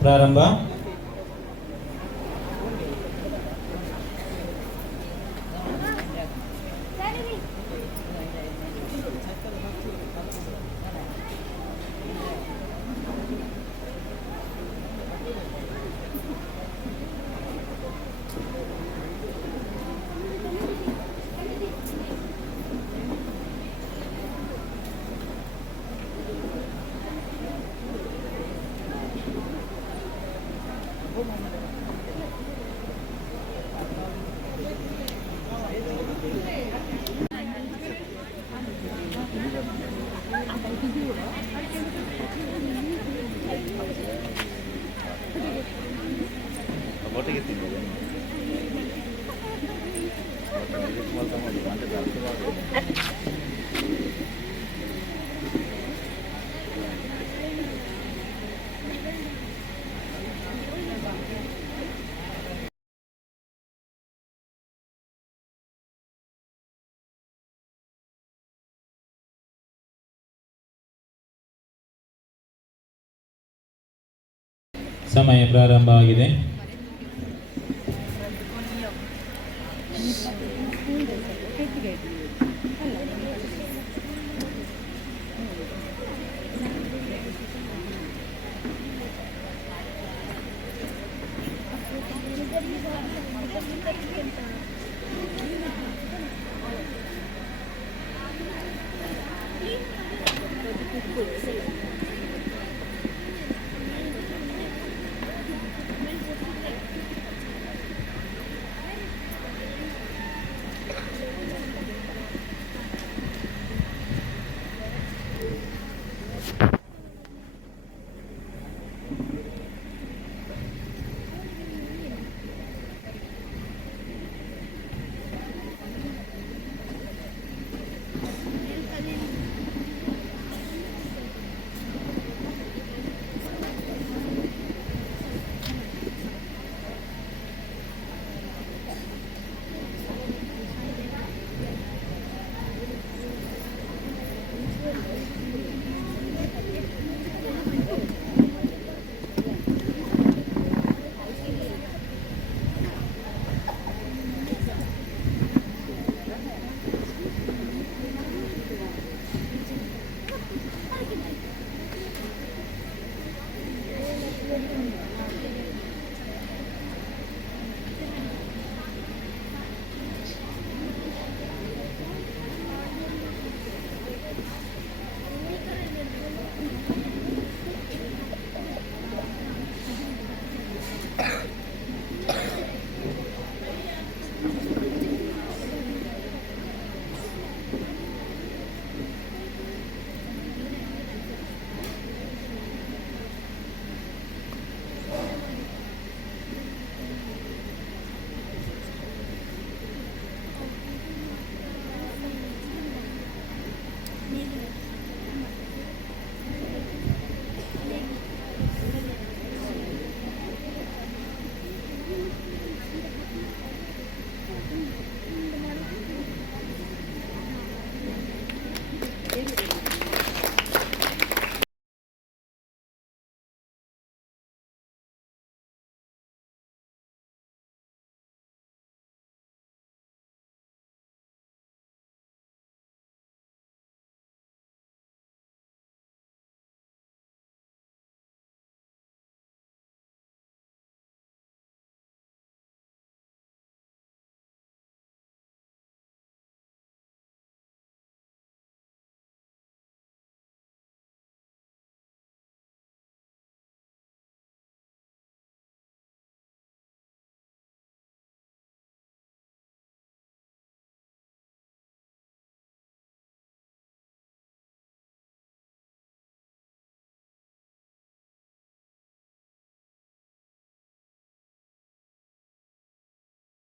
ಪ್ರಾರಂಭ. ಸಮಯ ಪ್ರಾರಂಭ ಆಗಿದೆ.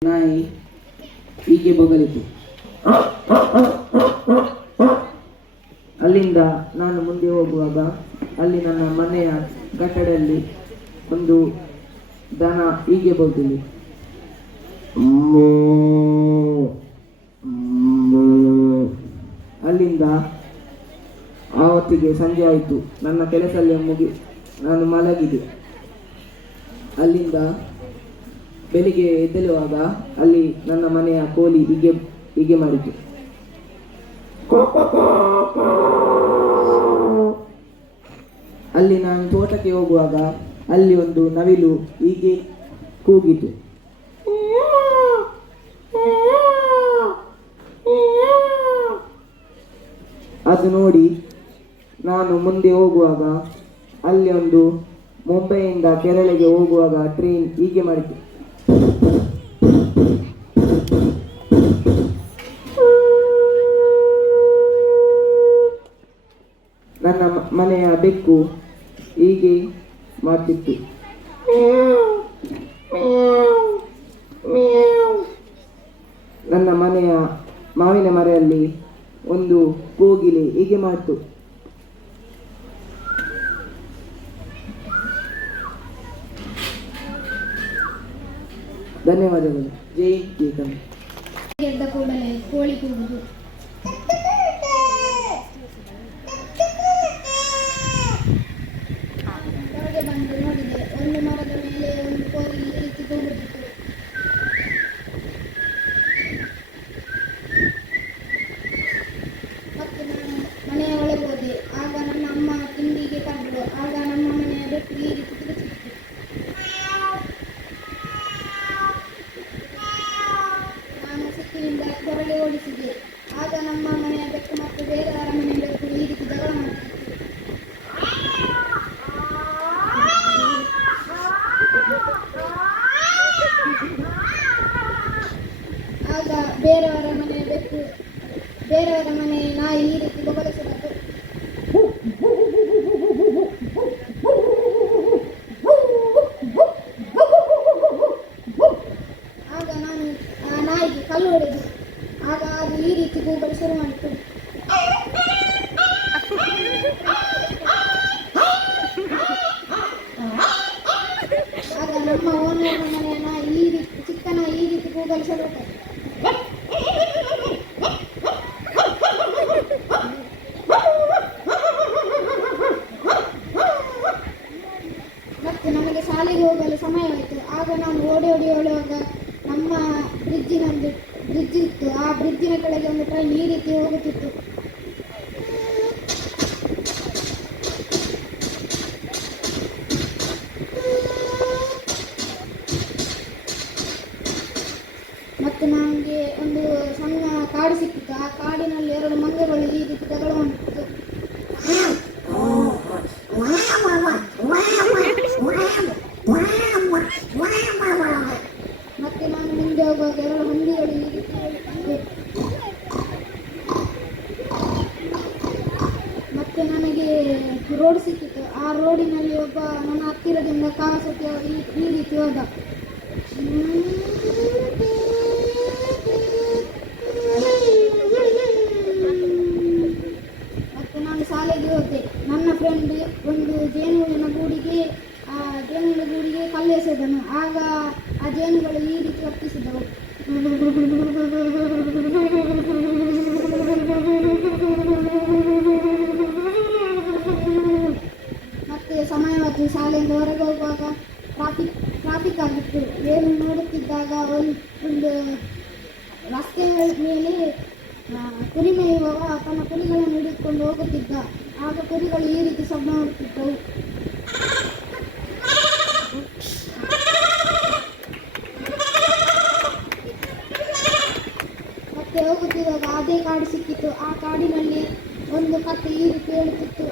ನಾಯಿ ಹೀಗೆ ಬೊಗಲಿತು. ಅಲ್ಲಿಂದ ನಾನು ಮುಂದೆ ಹೋಗುವಾಗ ಅಲ್ಲಿ ನನ್ನ ಮನೆಯ ಕಟ್ಟಡದಲ್ಲಿ ಒಂದು ದನ ಹೀಗೆ ಬೊಗಲಿ. ಅಲ್ಲಿಂದ ಆವತ್ತಿಗೆ ಸಂಜೆ ಆಯಿತು. ನನ್ನ ಕೆಲಸದಲ್ಲಿ ನಾನು ಮಲಗಿದೆ. ಅಲ್ಲಿಂದ ಬೆಳಿಗ್ಗೆ ಎದ್ದೇಳುವಾಗ ಅಲ್ಲಿ ನನ್ನ ಮನೆಯ ಕೋಳಿ ಹೀಗೆ ಮಾಡಿತು. ಅಲ್ಲಿ ನಾನು ತೋಟಕ್ಕೆ ಹೋಗುವಾಗ ಅಲ್ಲಿ ಒಂದು ನವಿಲು ಹೀಗೆ ಕೂಗಿತು. ಅದು ನೋಡಿ ನಾನು ಮುಂದೆ ಹೋಗುವಾಗ ಅಲ್ಲಿ ಒಂದು ಮುಂಬೈಯಿಂದ ಕೇರಳಗೆ ಹೋಗುವಾಗ ಟ್ರೈನ್ ಹೀಗೆ ಮಾಡಿತು. ನನ್ನ ಮನೆಯ ಬೆಕ್ಕು ಹೀಗೆ ಮಾಡ್ತಿತ್ತು. ನನ್ನ ಮನೆಯ ಮಾವಿನ ಮರೆಯಲ್ಲಿ ಒಂದು ಕೋಗಿಲೆ ಹೀಗೆ ಮಾಡಿತು. ಧನ್ಯವಾದಗಳು. ಜೈ ಗೀತಂ. ಎದ್ದ ಕೂಡಲೇ ಕೋಳಿ ಕೂಗುದು. ಹೊರಗೆ ಬಂದು ನೋಡಿದೆ, ಒಂದು ಮರದ ಮೇಲೆ ಒಂದು ಕೋಳಿ ಈ ರೀತಿ ಕೂಗುತ್ತಿತ್ತು. ಮತ್ತೆ ನಾನು ಮನೆಯ ಒಳಗೆ ಹೋದೆ. ಆಗ ನನ್ನ ಅಮ್ಮ ತಿಂಡಿಗೆ ಕರೆದ್ರು. ಆಗ ನಮ್ಮ ಮನೆಯ ಬೆಕ್ಕು ಈ ರೀತಿ ಕಿರುಚಿತ್ತು. ನಾನು ಸಿಕ್ಕಿನಿಂದ ಹೊರಗೆ ಓಡಿಸಿದೆ. ಆಗ ನಮ್ಮ ಮನೆಯ ಬೆಕ್ಕು ಮತ್ತು ಬೇರೆಯವರ ಮನೆಯ ಬೆಕ್ಕು ಈ ರೀತಿ ಜಗಳ ಮಾಡ್ತಿತ್ತು. ಆಗ ಬೇರೆಯವರ ಮನೆ ನಾಯಿ ಈ ರೀತಿ ಬೊಗಳಿಸಿತು. ಆಗ ನಾನು ಆ ನಾಯಿಗೆ ಕಲ್ಲು ಹೊಡೆದು. ಆಗ ಅದು ಈ ರೀತಿ ಕೂಗಲು ಶುರು ಮಾಡಿತು. ಆಗ ನಮ್ಮ ಓನರ್ ಮನೆಯ ನಾಯಿ ಈ ರೀತಿ ಚಿಕ್ಕ ನಾಯಿ ಈ ರೀತಿ ಕೂಗಲು ಶುರು ಮಾಡಿತು. ಮತ್ತೆ ನಮಗೆ ಶಾಲೆಗೆ ಹೋಗಲು ಸಮಯವಾಯಿತು. ಆಗ ನಾನು ಓಡಿ ಹೇಳುವಾಗ ನಮ್ಮ ಬ್ರಿಡ್ಜ್ ಇತ್ತು. ಆ ಬ್ರಿಡ್ಜಿನ ಕೆಳಗೆ ಒಂದು ಟ್ರೈನ್ ಈ ರೀತಿ ಹೋಗುತ್ತಿತ್ತು. ಮತ್ತು ನನಗೆ ಒಂದು ಸಣ್ಣ ಕಾಡು ಸಿಕ್ಕಿತ್ತು. ಆ ಕಾಡಿನಲ್ಲಿ 2 ಮಂಗಗಳು ಈ ರೀತಿ ಜಗಳ ಮಾಡುತ್ತಿತ್ತು. ಮತ್ತೆ ನಾನು ಮುಂದೆ ಹೋಗುವಾಗ 2 ಹಂದಿಗಳು ಈ ರೀತಿ ಹೇಳುತ್ತಿದ್ದೆ. ಮತ್ತೆ ನನಗೆ ರೋಡ್ ಸಿಕ್ಕಿತ್ತು. ಆ ರೋಡಿನಲ್ಲಿ ಒಬ್ಬ ನನ್ನ ಹತ್ತಿರದಿಂದ ಕಾಸಕ್ಕೆ ಈ ರೀತಿ ಹೋದ. ಮತ್ತೆ ನಾನು ಶಾಲೆಗೆ ಹೋದೆ. ನನ್ನ ಫ್ರೆಂಡ್ ಒಂದು ಜೇನುಹುಳಿನ ಗೂಡಿಗೆ ಕಲ್ಲು ಎಸೆದನು. ಆಗ ಆ ಜೇನುಗಳು ಈ ರೀತಿ ವರ್ತಿಸಿದವು. ಮತ್ತೆ ಸಮಯವಾಯಿತು. ಶಾಲೆಯಿಂದ ಹೊರಗೆ ಹೋಗುವಾಗ ಟ್ರಾಫಿಕ್ ಆಗಿತ್ತು. ಏನು ನೋಡುತ್ತಿದ್ದಾಗ ಒಂದು ರಸ್ತೆಯ ಮೇಲೆ ಕುರಿ ಮೇಯುವವ ತನ್ನ ಕುರಿಗಳನ್ನು ಹಿಡಿದುಕೊಂಡು ಹೋಗುತ್ತಿದ್ದ. ಆಗ ಕುರಿಗಳು ಈ ರೀತಿ ಶಬ್ದ ಮಾಡುತ್ತಿದ್ದವು. ಮತ್ತೆ ಹೋಗುತ್ತಿರುವಾಗ ಅದೇ ಕಾಡು ಸಿಕ್ಕಿತು. ಆ ಕಾಡಿನಲ್ಲಿ ಒಂದು ಕತ್ತೆ ಈ ರೀತಿ ಹೇಳುತ್ತಿತ್ತು.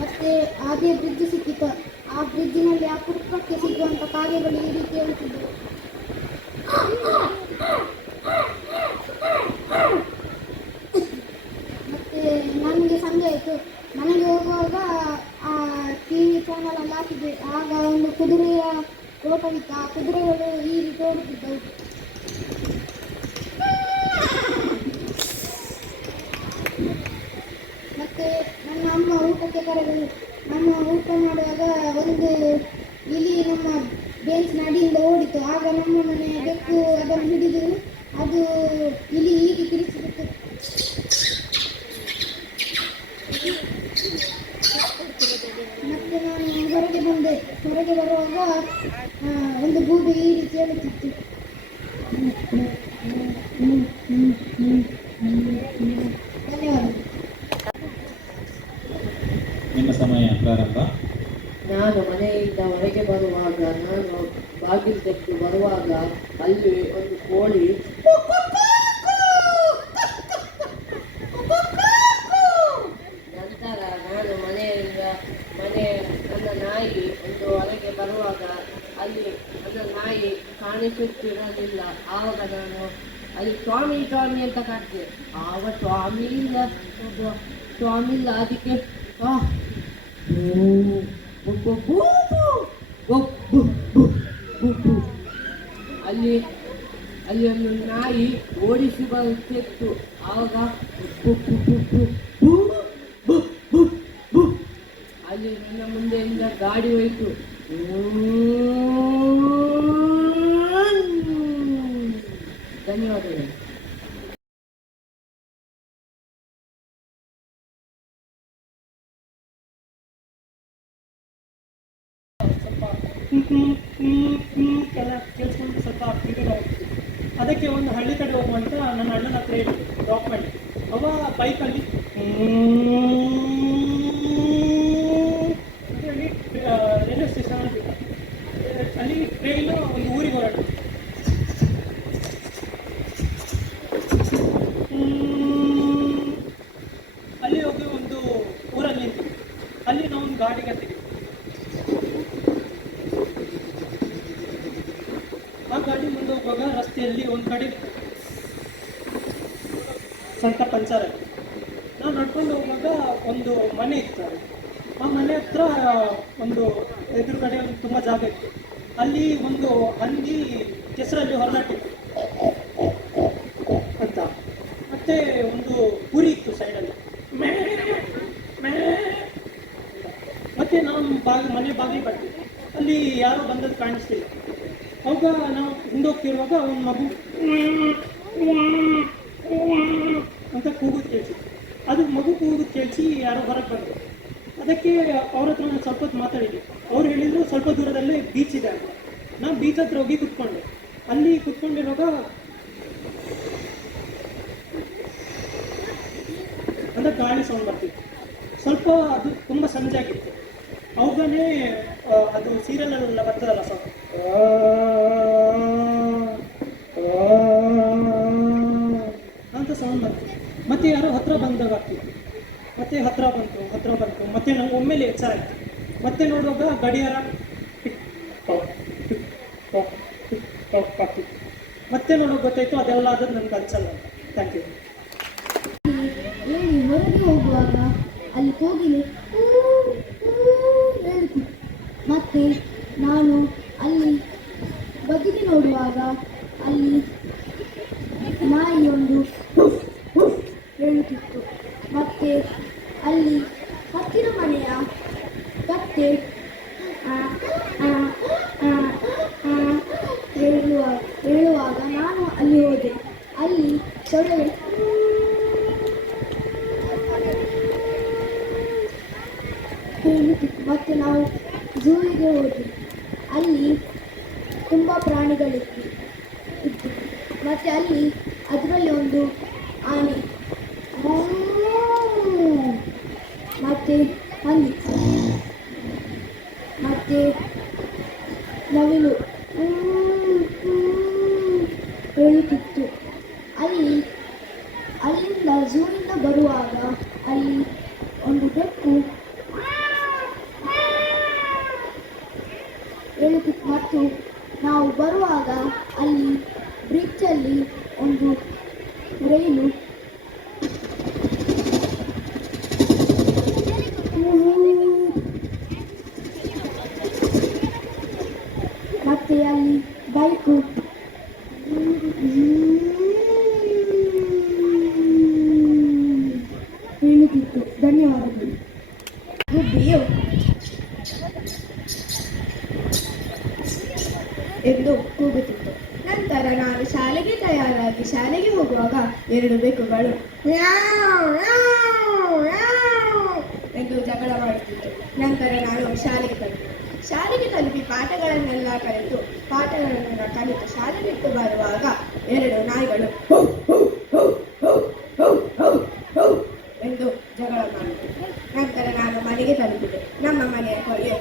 ಮತ್ತೆ ಅದೇ ಬ್ರಿಡ್ಜ್ ಸಿಕ್ಕಿತು. ಆ ಬ್ರಿಡ್ಜಿನಲ್ಲಿ ಅಪರೂಪಕ್ಕೆ ಸಿಗುವಂತ ಕಾಗೆಗಳು ಈ ರೀತಿ ಹೇಳುತ್ತಿದ್ದವು. ಮತ್ತೆ ನನಗೆ ಸಂಜೆ ಆಯಿತು. ಮನೆಗೆ ಹೋಗುವಾಗ ಆ TV ಚಾನಲ್ ಅಲ್ಲಿ ಹಾಕಿದ್ದೆ. ಆಗ ಒಂದು ಕುದುರೆಯ ಓಟವಿತ್ತು. ಆ ಕುದುರೆಗಳು ಈ ರೀತಿ ಓಡುತ್ತಿದ್ದವು. ಮತ್ತೆ ನನ್ನ ಅಮ್ಮ ಊಟಕ್ಕೆ ಕರೆದರು. ನಮ್ಮ ಊಟ ಮಾಡುವಾಗ ಒಂದು ಇಲಿ ನಮ್ಮ ಬೆಂಚ್ ನಡಿಯಿಂದ ಓಡಿತು. ಆಗ ನಮ್ಮ ಮನೆಯ ಬೆಕ್ಕು ಅದನ್ನು ಹಿಡಿದು ಅದು ಇಲಿ ಹೀಗೆ ಕಿರಿಸಿಬಿಟ್ಟು. ಮತ್ತೆ ನಾನು ಹೊರಗೆ ಬಂದೆ. ಹೊರಗೆ ಬರುವಾಗ ಒಂದು ಗೂಬೆ ಈ ರೀತಿ ಹೇಳುತ್ತಿತ್ತು. ಧನ್ಯವಾದ. ನಿಮ್ಮ ಸಮಯ ಪ್ರಾರಂಭ. ನಾನು ಮನೆಯಿಂದ ಹೊರಗೆ ಬರುವಾಗ, ನಾನು ಬಾಗಿಲು ತೆಗೆದು ಬರುವಾಗ ಅಲ್ಲಿ ಒಂದು ಕೋಳಿ ನಂತರ ನಾನು ನನ್ನ ನಾಯಿ ಒಂದು ಹೊರಗೆ ಬರುವಾಗ ಅಲ್ಲಿ ನನ್ನ ನಾಯಿ ಕಾಣಿಸುತ್ತಿರಲಿಲ್ಲ. ಆವಾಗ ನಾನು ಅಲ್ಲಿ ಸ್ವಾಮಿ ಸ್ವಾಮಿ ಅಂತ ಕಾಡ್ತೆ. ಆಗ ಸ್ವಾಮಿ ಇಲ್ಲ ಅದಕ್ಕೆ ಅಲ್ಲಿ ಒಂದು ನಾಯಿ ಓಡಿಸಿ ಬರುತ್ತಿತ್ತು. ಆವಾಗ ಅಲ್ಲಿ ನನ್ನ ಮುಂದೆಯಿಂದ ಗಾಡಿ ಹೋಯಿತು. ಧನ್ಯವಾದಗಳು. ಕೇಳಿಸ್ಕೊಂಡು ಸ್ವಲ್ಪ ಬಿಡುಗಡೆ ಆಗ್ತಿತ್ತು. ಅದಕ್ಕೆ ಒಂದು ಹಳ್ಳಿ ಕಡೆ ಹೋಗುವಂತ ನನ್ನ ಅಣ್ಣನ ಹತ್ರ ಹೇಳಿ ಡ್ರಾಪ್ ಮಾಡಿ. ಅವ ಬೈಕಲ್ಲಿ ಅಂತೇಳಿ ರೈಲ್ವೆ ಸ್ಟೇಷನ್ ಬಿಟ್ಟ. ಅಲ್ಲಿ ಟ್ರೈನು ಒಂದು ಊರಿಗೆ ಹೊರಟು. ಅಲ್ಲಿ ಹೋಗಿ ಒಂದು ಊರಲ್ಲಿ ನಿಂತಿದ್ವಿ. ಅಲ್ಲಿ ನಾವು ಒಂದು ಗಾಡಿಗೆ ಹತ್ತಿದ್ವಿ. ಆ ಗಾಡಿ ಮುಂದೆ ಹೋಗುವಾಗ ರಸ್ತೆಯಲ್ಲಿ ಒಂದು ಕಡೆ ಸ್ವಲ್ಪ ಪಂಚರ್ ಆಯಿತು. ನಾವು ನಡ್ಕೊಂಡು ಹೋಗುವಾಗ ಒಂದು ಮನೆ ಇತ್ತು. ಆ ಮನೆ ಹತ್ರ ಒಂದು ಎದುರುಗಡೆ ಒಂದು ತುಂಬ ಜಾಗ ಇತ್ತು. ಅಲ್ಲಿ ಒಂದು ಹಂದಿ ಕೆಸರಲ್ಲಿ ಹೊರನಾಟಿತ್ತು ಅಂತ. ಮತ್ತೆ ಒಂದು ಕುರಿ ಇತ್ತು ಸೈಡಲ್ಲಿ. ಮತ್ತೆ ನಾವು ಮನೆ ಬಾಗಿಲು ಬರ್ತೀವಿ. ಅಲ್ಲಿ ಯಾರೋ ಬಂದದ್ದು ಕಾಣಿಸ್ತಿಲ್ಲ. ಅವಾಗ ನಾವು ಹಿಂದೋಗ್ತಿರುವಾಗ ಒಂದು ಮಗು ಅಂತ ಕೂಗೋದು ಕೇಳಿಸಿತ್ತು. ಅದು ಮಗು ಕೂಗೋದು ಕೇಳಿಸಿ ಯಾರೋ ಹೊರಗೆ ಬಂದರು. ಅದಕ್ಕೆ ಅವ್ರ ಹತ್ರ ನಾನು ಸ್ವಲ್ಪ ಹೊತ್ತು ಮಾತಾಡಿದ್ದೆ. ಅವ್ರು ಹೇಳಿದ್ರು ಸ್ವಲ್ಪ ದೂರದಲ್ಲೇ ಬೀಚ್ ಇದೆ ಅಂತ. ನಾನು ಬೀಚ್ ಹತ್ರ ಹೋಗಿ ಕುತ್ಕೊಂಡೆ. ಅಲ್ಲಿ ಕುತ್ಕೊಂಡಿರುವಾಗ ಅಂದರೆ ಗಾಳಿ ಸೌಂಡ್ ಬರ್ತಿತ್ತು. ಸ್ವಲ್ಪ ಅದು ತುಂಬ ಸಂಜೆ ಆಗಿತ್ತು. ಅವಾಗನೇ ಅದು ಸೀರಿಯಲ್ಲೆಲ್ಲ ಬರ್ತದಲ್ಲ ಸೌಂಡ್ ಅಂತ ಸೌಂಡ್ ಬಂತು. ಮತ್ತೆ ಯಾರೋ ಹತ್ರ ಬಂದಾಗ ಆಗ್ತಿತ್ತು. ಮತ್ತೆ ಹತ್ರ ಬಂತು. ಮತ್ತೆ ನಂಗೆ ಒಮ್ಮೆಲೆ ಎಚ್ಚರ ಆಯಿತು. ಮತ್ತೆ ನೋಡುವಾಗ ಗಡಿಯಾರ tick tock tick tock tick tock ಆಗ್ತಿತ್ತು. ಮತ್ತೆ ನೋಡೋಕೆ ಗೊತ್ತಾಯಿತು ಅದೆಲ್ಲ ಆದದ್ದು ನನಗೆ ಅನ್ಸಲ್ಲ ಅಂತ. Thank you. ಹೇಳಿ ಹೊರಗೆ ಹೋಗುವಾಗ ಅಲ್ಲಿ ಕೋಗಿಲೆ ಹೇಳ್ತಿತ್ತು. ಮತ್ತೆ ನಾನು ಅಲ್ಲಿ ಬದಿಗೆ ನೋಡುವಾಗ ಅಲ್ಲಿ ನಾಯಿಯೊಂದು ಹೇಳುತ್ತಿತ್ತು. ಮತ್ತೆ ಅಲ್ಲಿ ಹತ್ತಿರ ಮನೆಯ ಕತ್ತೆ ಹೇಳುವಾಗ ನಾನು ಅಲ್ಲಿ ಹೋದೆ. ಅಲ್ಲಿ ಸೊಳ್ಳೆ ಹೇಳುತ್ತಿತ್ತು. ಮತ್ತೆ ನಾವು ಝೂವಿಗೆ ಹೋದ್ವಿ. ಅಲ್ಲಿ ತುಂಬ ಪ್ರಾಣಿಗಳಿತ್ತು. ಮತ್ತು ಅಲ್ಲಿ ಅದರಲ್ಲಿ ಒಂದು ಆನೆ ಮತ್ತು ಹಂದಿ ಮತ್ತು ನವಿಲು ಹೇಳುತ್ತಿತ್ತು. ಅಲ್ಲಿಂದ ಝೂವಿಂದ ಬರುವಾಗ ಅಲ್ಲಿ ಒಂದು ಬೆಕ್ಕು ಹೇಳುತ್ತಿತ್ತು. ಮತ್ತು ನಾವು ಬರುವಾಗ ಅಲ್ಲಿ ಬ್ರಿಡ್ಜಲ್ಲಿ ಒಂದು ರೈಲು ಮತ್ತೆ ಅಲ್ಲಿ ಬೈಕು ಹೇಳುತ್ತಿತ್ತು. ಧನ್ಯವಾದಗಳು. ಗುಬ್ಬಿಯು ಎಂದು ಕೂಗುತ್ತಿತ್ತು. ನಂತರ ನಾನು ಶಾಲೆಗೆ ತಯಾರಾಗಿ ಶಾಲೆಗೆ ಹೋಗುವಾಗ 2 ಬೆಕ್ಕುಗಳು ತಲುಪಿ ಪಾಠಗಳನ್ನೆಲ್ಲ ಕಲಿತು ಶಾಲೆ ಬಿಟ್ಟು ಬರುವಾಗ 2 ನಾಯಿಗಳು ಎಂದು ಜಗಳ ಮಾಡಿದೆ. ನಂತರ ನಾನು ಮನೆಗೆ ತಲುಪಿದೆ. ನಮ್ಮ ಮನೆಯ ಕೊಡುಗೆ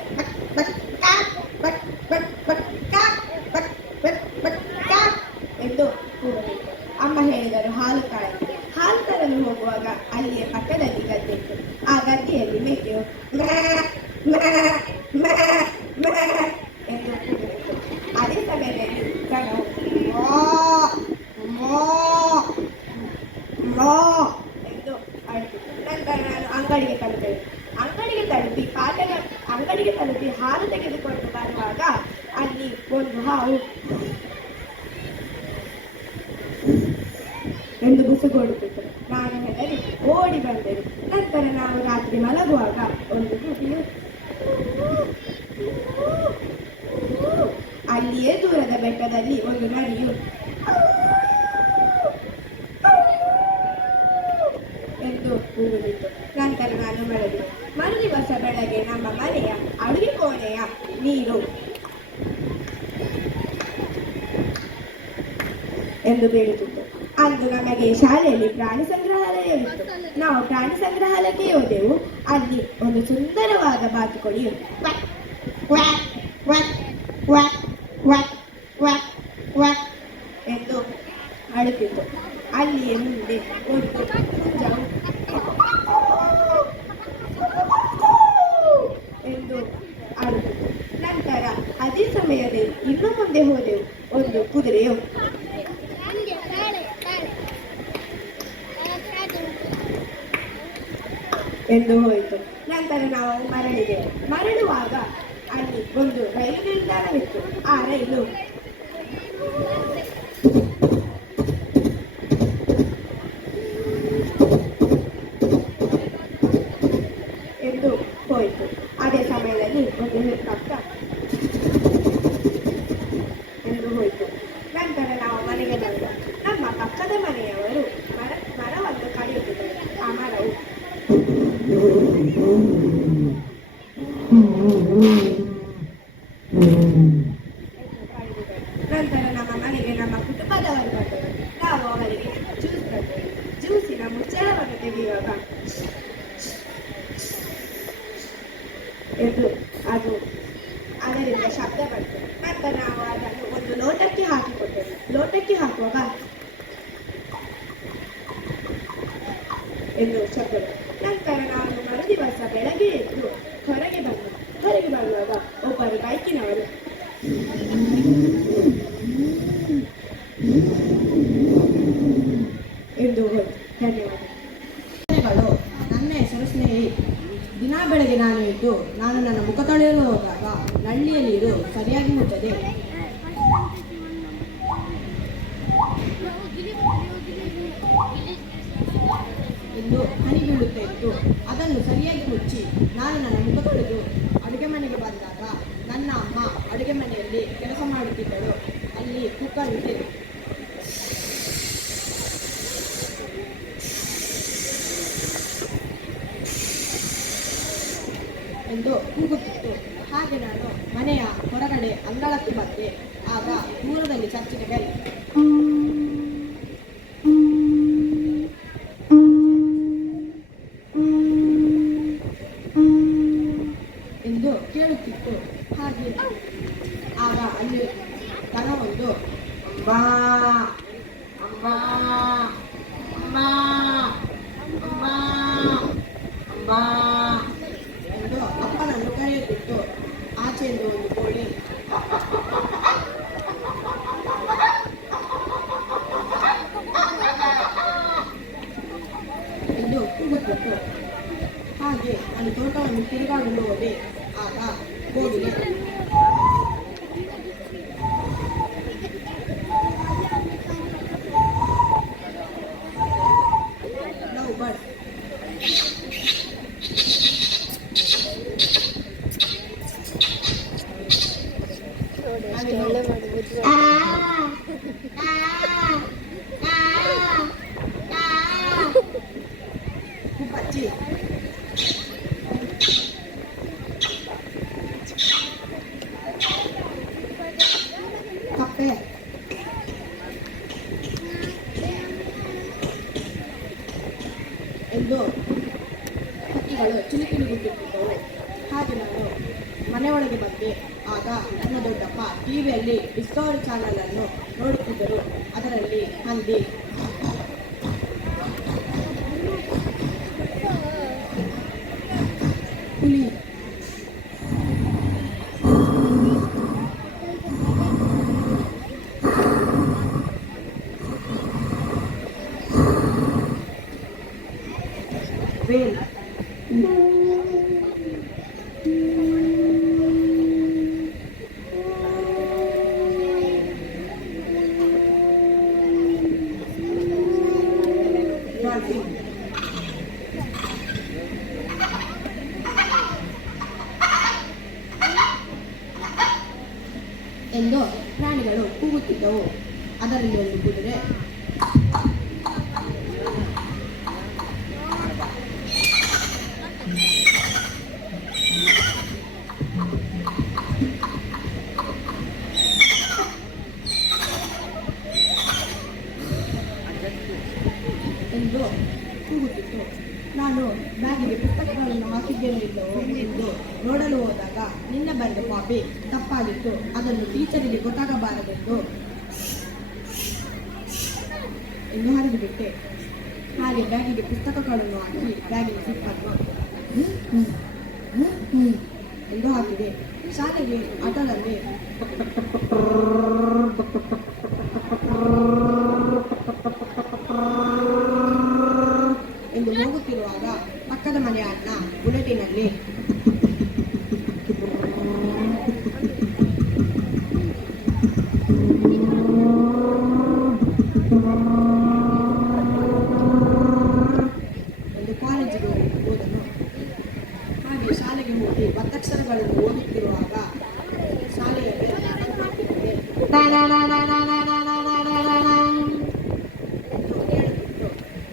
ಎಂದು ಕೂಗಬೇಕು. ಅಮ್ಮ ಹೇಳಿದರು ಹಾಲು ತರಲು ಹೋಗುವಾಗ ಅಲ್ಲಿಯೇ ಪಕ್ಕದಲ್ಲಿ ಗದ್ದೆ ಇತ್ತು. ಆ ಗದ್ದೆಯಲ್ಲಿ ಮೇಕೆಯು ಎಂದು ಕೂಗಬೇಕು. ಅದೇ ಸಮಯದಲ್ಲಿ ದನವು ಎಂದು ಅಳುತ್ತಿತ್ತು. ನಂತರ ನಾನು ಅಂಗಡಿಗೆ ತಲುಪಿ ಹಾಲು ತೆಗೆದುಕೊಂಡು ಬರುವಾಗ ಅಲ್ಲಿ ಒಂದು ಹಾವು ಎಂದು ಬುಸುಗೊಡುತ್ತಿತ್ತು. ನಾನು ಹೆದರಿ ಓಡಿ ಬಂದೆನು. ನಂತರ ನಾವು ರಾತ್ರಿ ಮಲಗುವಾಗ ಒಂದು ಗುಬ್ಬಿಯು ಅಲ್ಲಿಯೇ ದೂರದ ಬೆಟ್ಟದಲ್ಲಿ ಒಂದು ನರಿಯು ಎಂದು ಕೂಗುತ್ತಿತ್ತು. ನಂತರ ನಾನು ಮರುದಿವಸ ಬೆಳಗ್ಗೆ ನಮ್ಮ ಮನೆಯ ಅಡುಗೆ ಕೋಣೆಯ ನೀರು ಎಂದು ಬೀಳುತ್ತಿತ್ತು. ಅಂದು ನಮಗೆ ಶಾಲೆಯಲ್ಲಿ ಪ್ರಾಣಿ ಸಂಗ್ರಹಾಲಯವಿತ್ತು. ನಾವು ಪ್ರಾಣಿ ಸಂಗ್ರಹಾಲಯಕ್ಕೆ ಹೋದೆವು. ಅಲ್ಲಿ ಒಂದು ಸುಂದರವಾದ ಬಾತುಕೋಳಿಯು ಎಂದು ಅಳುತ್ತಿತ್ತು. ಅಲ್ಲಿಯೇ ಮುಂದೆ ಒಂದು ಹುಂಜವು ಎಂದು ಅಳುತ್ತಿತ್ತು. ನಂತರ ಅದೇ ಸಮಯದಲ್ಲಿ ಇನ್ನು ಮುಂದೆ ಹೋದೆವು. ಒಂದು ಕುದುರೆಯು ಎಂದು ಹೋಯಿತು. ನಂತರ ನಾವು ಮರಳುವಾಗ ಅಲ್ಲಿ ಒಂದು ರೈಲು ನಿಲ್ದಾಣವಿತ್ತು. ಆ ರೈಲು ಎಂದು ಹೋಯಿತು. ಅದೇ ಸಮಯದಲ್ಲಿ ಒಂದು ಹೆಲಿಕಾಪ್ಟರ್ ಎಂದು ಹೋಯಿತು. ನಂತರ ನಾವು ಮನೆಗೆ ಬಂದ ನಮ್ಮ ಪಕ್ಕದ ಮನೆಯವರು ಮರವನ್ನು ಕಡಿಯುತ್ತಿದ್ದರು. ಆ ಮರವು ನಂತರ ನಮ್ಮ ಮನೆಗೆ ನಮ್ಮ ಕುಟುಂಬದವರು ಬಂದರು. ನಾವು ಅವರಿಗೆ ಜ್ಯೂಸ್ ತಂದೆವು. ಜ್ಯೂಸಿನ ಮುಚ್ಚಳವನ್ನು ತೆಗೆಯುವಾಗ ಎಂದು ಅದರಿಂದ ಶಬ್ದ ಬಂತು. ನಂತರ ನಾವು ಅದನ್ನು ಒಂದು ಲೋಟಕ್ಕೆ ಹಾಕಿಕೊಟ್ಟೆವು. ಲೋಟಕ್ಕೆ ಹಾಕುವಾಗ ಎಂದು ಶಬ್ದ ಬಂತು. ನಂತರ ನಾನು ಮರುದಿವಸ ಬೆಳಗ್ಗೆ ಎದ್ದು ಹೊರಗೆ ಬರುವಾಗ ಒಬ್ಬರು ಬೈಕಿನವರು ಎಂದು ಹೋಯ್ತು. ಧನ್ಯವಾದಗಳು. ನನ್ನ ಹೆಸರು ಸ್ನೇಹಿ. ದಿನ ಬೆಳಗ್ಗೆ ನಾನು ನನ್ನ ಮುಖ ತೊಳೆಯಲು ಹೋದಾಗ ನಳ್ಳಿಯ ನೀರು ಸರಿಯಾಗಿ ಮುಚ್ಚದೆ ಎಂದು ಹನಿ ಬೀಳುತ್ತಾ ಇತ್ತು. ಅದನ್ನು ಸರಿಯಾಗಿ ಮುಚ್ಚಿ ನಾನು ನನ್ನ ಮುಖ ತೊಳೆದು ಅಡುಗೆ ಮನೆಗೆ ಬಂದಾಗ ನನ್ನ ಅಮ್ಮ ಅಡುಗೆ ಮನೆಯಲ್ಲಿ ಕೆಲಸ ಮಾಡುತ್ತಿದ್ದಳು. ಅಲ್ಲಿ ಕುಕ್ಕರ್ ಇದೆ ಎಂದು ಕೂಗುತ್ತಿತ್ತು. ಹಾಗೆ ನಾನು ಮನೆಯ ಹೊರಗಡೆ ಅಂಗಳಕ್ಕೆ ಬಂದೆ. ಆಗ ದೂರದಲ್ಲಿ ಚರ್ಚಿನ ಬೆಲ್ ಎಂದು ಕೇಳುತ್ತಿತ್ತು. ಹಾಗೆ ಆಗ ಅಲ್ಲಿ ದನವೊಂದು ಅಮ್ಮಾ ಅಮ್ಮಾ ಅಮ್ಮಾ ಅಮ್ಮಾ ಅಮ್ಮಾ ಎಂದು ಅಪ್ಪನನ್ನು ಕರೆಯುತ್ತಿತ್ತು. ಆಚೆಯಿಂದ ಒಂದು ಕೋಳಿ ಎಂದು ಕೂಗುತ್ತಿತ್ತು. ಹಾಗೆ ನಾನು ತೋಟವನ್ನು ತಿರುಗಾಡಲು ಹೋದೆ. ಆಗ ಕೋಗಿಲೆ ಲವ್ ಬರ್ಡ್ ಕುಪ್ಪಚ್ಚಿ ಹಕ್ಕಿಗಳು ಚಿಲಿಪಿಲಿಗುತ್ತಿದ್ದವು. ಹಾಗೆ ನಾನು ಮನೆಯೊಳಗೆ ಬಂದೆ. ಆಗ ನನ್ನ ದೊಡ್ಡಪ್ಪ ಟಿವಿಯಲ್ಲಿ ಡಿಸ್ಕವರಿ ಚಾನಲ್ ಅನ್ನು ನೋಡುತ್ತಿದ್ದರು. ಅದರಲ್ಲಿ ಹಂದಿ, ಹುಲಿ, ವೇಲ್, ಡಾಲ್ಫಿನ್, ಎಂದು ಪ್ರಾಣಿಗಳು ಕೂಗುತ್ತಿದ್ದವು. ಅದರಲ್ಲಿ ಒಂದು ಕುದುರೆ, ಎಂದು ಕೂಗುತ್ತಿತ್ತು. ನಾನು ಬ್ಯಾಗಿಗೆ ಪುಸ್ತಕಗಳನ್ನು ಹಾಕಿದ್ದೇನೆಲ್ಲವೋ ಎಂದು ನೋಡಲು ಹೋದಾಗ ನಿನ್ನೆ ಬರೆದ ಕಾಪಿ ತಪ್ಪಾಗಿತ್ತು. ಅದನ್ನು ಟೀಚರಿಗೆ ಗೊತ್ತಾಗಬಾರದೆಂದು ಎಂದು ಹರಿದುಬಿಟ್ಟೆ. ಹಾಗೆ ಬ್ಯಾಗಿಗೆ ಪುಸ್ತಕಗಳನ್ನು ಹಾಕಿ ಬ್ಯಾಗಿನ ಸಿಪ್ಪನ್ನು ಎಂದು ಹಾಕಿದೆ. ಶಾಲೆಗೆ ಆಟೋದಲ್ಲಿ ಎಂದು ಹೋಗುತ್ತಿರುವಾಗ ಪಕ್ಕದ ಮನೆಯ ಅಣ್ಣ ಬುಲೆಟಿನಲ್ಲಿ ಎಂದು ಕಾಲೇಜಿಗೆ ಹೋದನು. ಹಾಗೆ ಶಾಲೆಗೆ ಹೋಗಿ ಒತ್ತಕ್ಷರಗಳನ್ನು ಓದುತ್ತಿರುವಾಗ ಶಾಲೆಯಲ್ಲಿ ಹೇಳುತ್ತಿತ್ತು.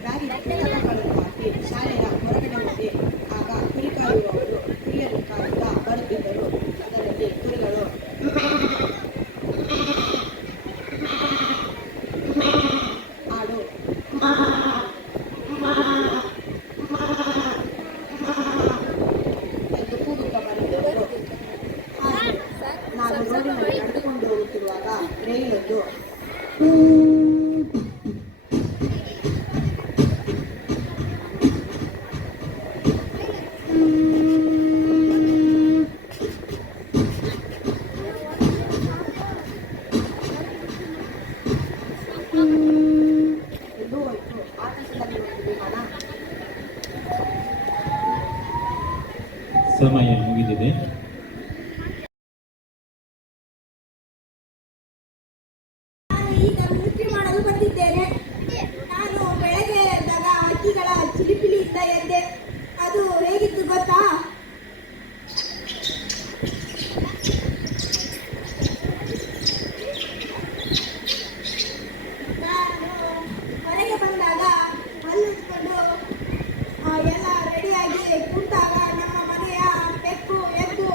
ಬ್ಯಾಗಿಗೆ ಪುಸ್ತಕಗಳನ್ನು ಹಾಕಿ ಶಾಲೆಯ ಹೊರಗಡೆ ಹೋದೆ. ಆಗ ಕುರಿ ಕಾಯುವವರು ಕುರಿಯನ್ನು ಕಾಯುತ್ತಾ ಬರುತ್ತಿದ್ದರು. ಅದರಲ್ಲಿ ಕುರಿಗಳು ಹಾಡು ಎಂದು ಕೂಗುತ್ತಾ ಬರುತ್ತಿದ್ದರು. ಹಾಗೆ ನಾನು ರೋಡಿನಲ್ಲಿ ನಡೆದುಕೊಂಡು ಹೋಗುತ್ತಿರುವಾಗ ರೈಲೊಂದು ಎಂದು ಹೋಯಿತು. ಆಕಾಶದಲ್ಲಿ ಒಂದು ವಿಮಾನ ಸಮಯ ಮುಗಿದಿದೆ. ಈಗ ನೃತ್ಯ ಮಾಡಲು ಬಂದಿದ್ದೇನೆ. ನಾನು ಬೆಳಗ್ಗೆ ಎದ್ದಾಗ ಹಕ್ಕಿಗಳ ಚಿಲಿಪಿಲಿಯಿಂದ ಎದ್ದೆ. ಅದು ಹೇಗಿತ್ತು ಗೊತ್ತಾ? ನಾನು ಹೊರಗೆ ಬಂದಾಗ ಹಲ್ಲುಜ್ಕೊಂಡು ಎಲ್ಲ ರೆಡಿಯಾಗಿ ಕುಂತಾಗ ನಮ್ಮ ಮನೆಯ ಬೆಕ್ಕು ಎದ್ದು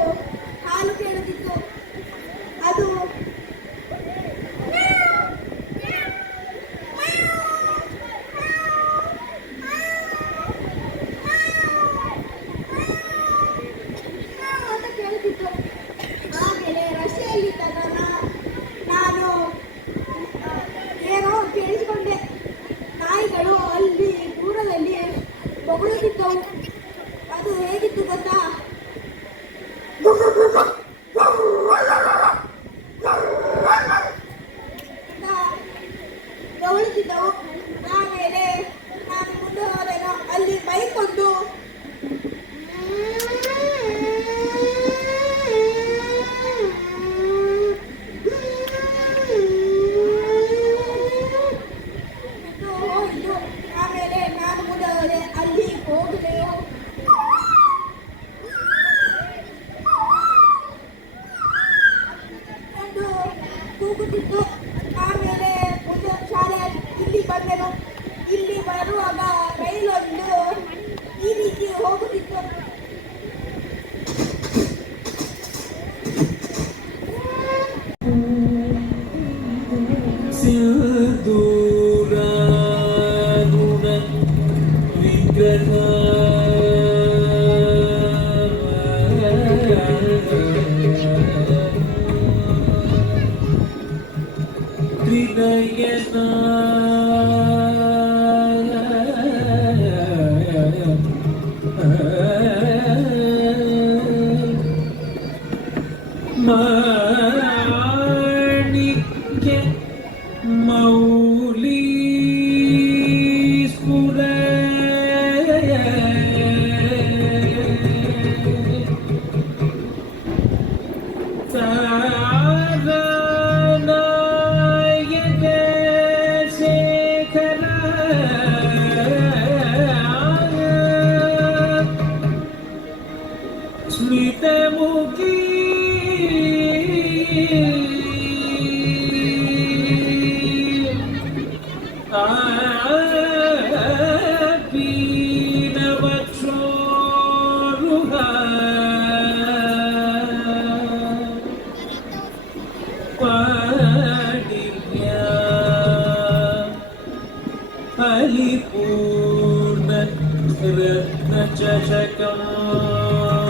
चषकम्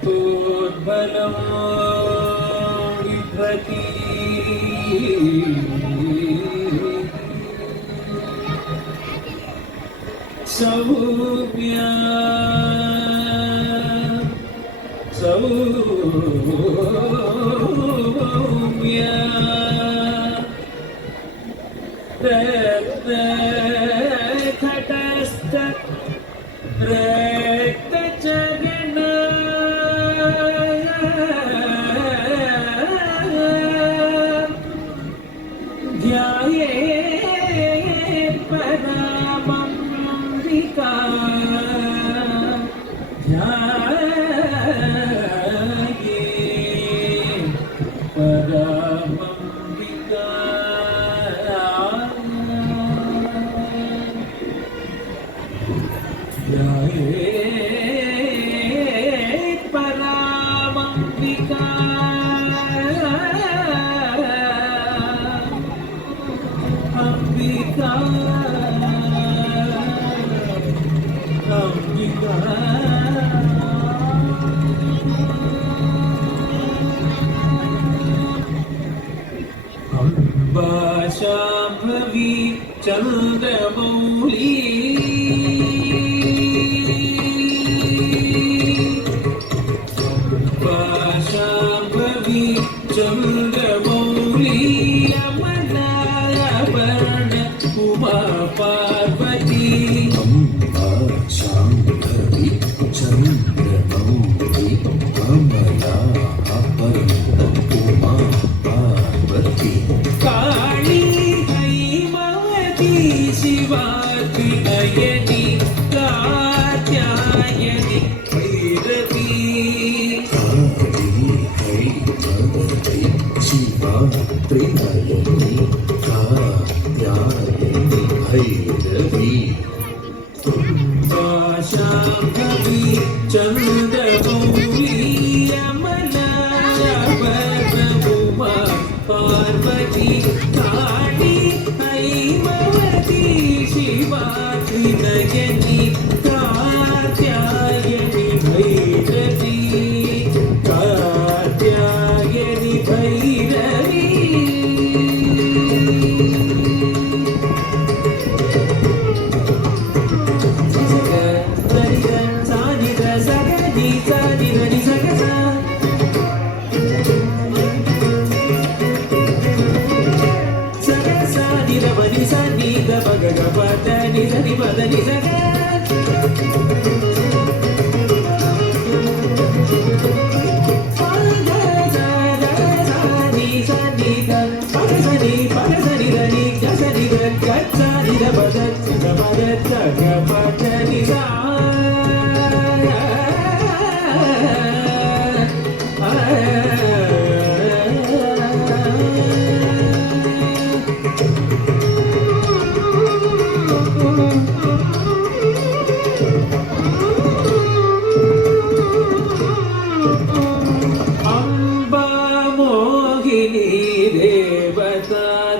रक्तोद्बलं बिभ्रति सौम्या सौम्या रक्तघटस्थ रक्तचरण ध्यायेत् परामम्बिका ध्यायेत् परामम्बिका ध्यायेत् परामम्बिका अंबिका अंबिका अम्बा शाम्भवी चन्द्रमौली अम्बा शाम्भवी चन्द्रमौली अमलाभरण उमा पार्वती अम्बा शाम्भवी चन्द्रमौली अमलाभरण उमा पार्वती काली हैमवती शिवाति नयनी कात्यायनी भैरवी काली हैमवती शिवाति नयनी कात्यायनी भैरवी शाम्भवी चन्द्रमौली अमलाभरण उमा पार्वती काली हैमवती शिवाति नयनी कात्यायनी भैरवी कात्यायनी भैरवी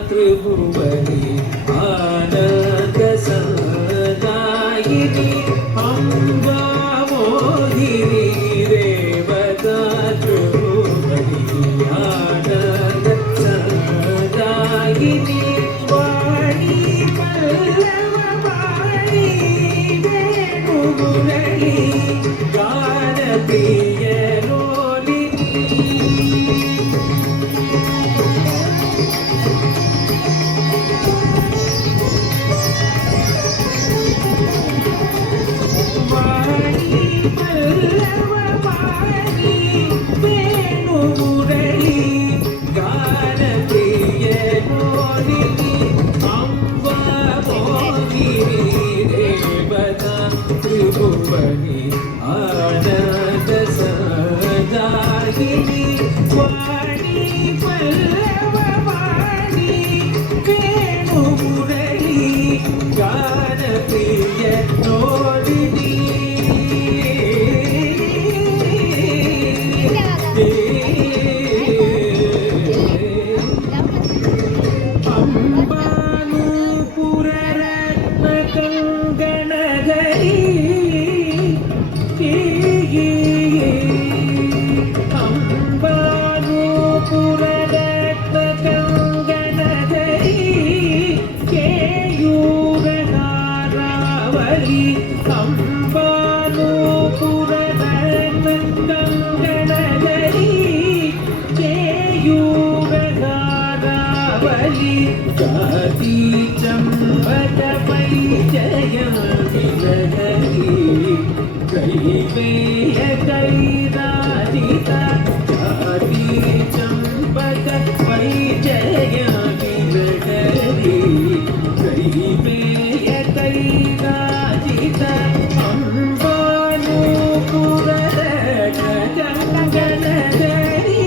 त्रिभुवनी आनंद सदायिनी अम्बा मोहिनी रेवता त्रिभुवनी आनंद सदायिनी वाणी पल्लव वाणी वेणुमुरली गान प्रिय त्रिभुवनी आनंद सदायिनी वाणी पल्लव वाणी वली जाति चंपक परिचय विलहरी कई पेय कई राजिता जाति चंपक परिचय विलहरी कई पेय कई राजिता अंबानु पुरद जंगल जाति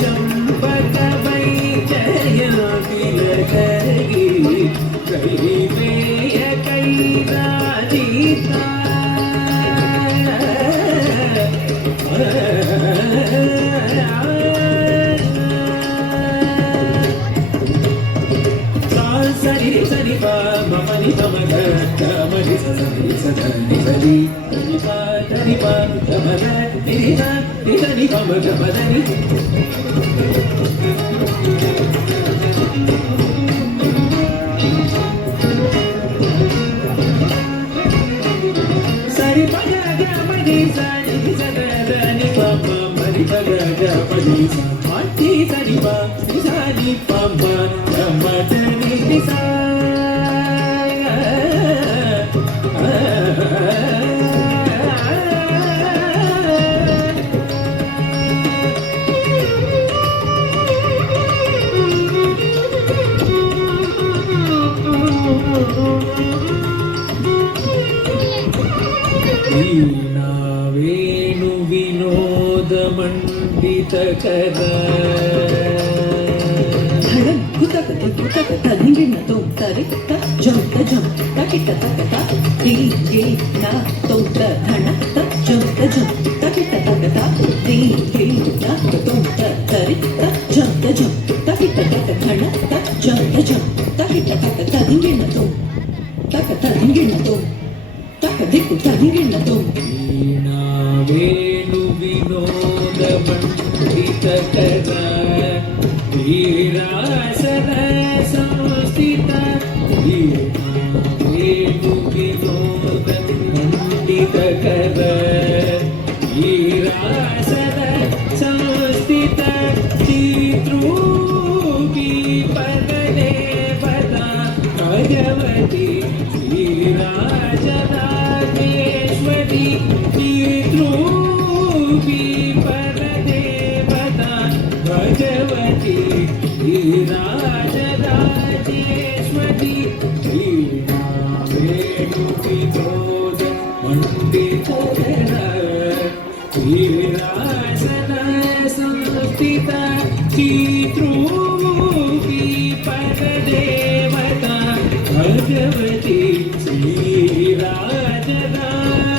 चंपक परिचय विलहरी कई पेय कई राजिता सरि सरि प मनि पम ग मनि सरि सनि सरि नि प धनि प ग म ग नि धनि प म ग म धनि सरि प ग ग मनि सनि सनि प म मनि प ग ग मनि मनि सनि प सनि प म ग म धनि नि सा ವೇಣು ವಿನೋದ ಮಂಡಿತ ಕರ धड़म कुतक कुतक तदिंगिण तो तरि त जम तकिट तकता दी दी ना तो धण त जम तकिट तकता दी दी ना तो तरि त जम तकिट तक धण त जम तकिट तक तदिंगिण तो तक तदिंगिण तो तक दिक्कु तदिंगिण तो ವೇಣು ವಿನೋದ ಮಂಡಿತ ಕರ वीरासन संस्थित ವೇಣು ವಿನೋದ ಮಂಡಿತ ಕರ वीरासन संस्थित चित्रूपी पदने पदा भगवती श्रीराजराजेश्वरी चित्रूपी पदने पदा भगवती राजराजेश्वरी वेणु विनोद मंडित वीरासन संस्थित चित्रूपी परदेवता भगवती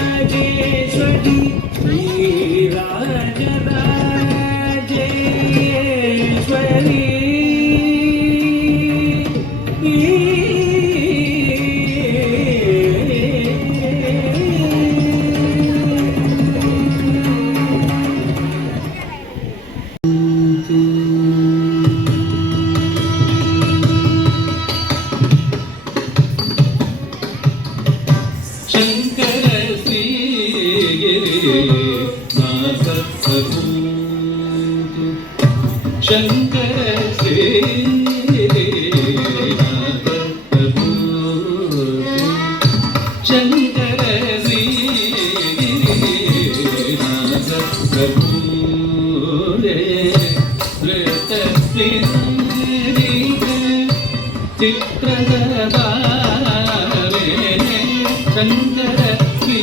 श्रीराजराजेश्वरी श्रीराजराजेश्वरी शंकर श्री नाथ शंकर श्री नाथ शंकर श्री नाथ चित्रदा शंकर श्री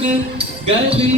ಗಲಿ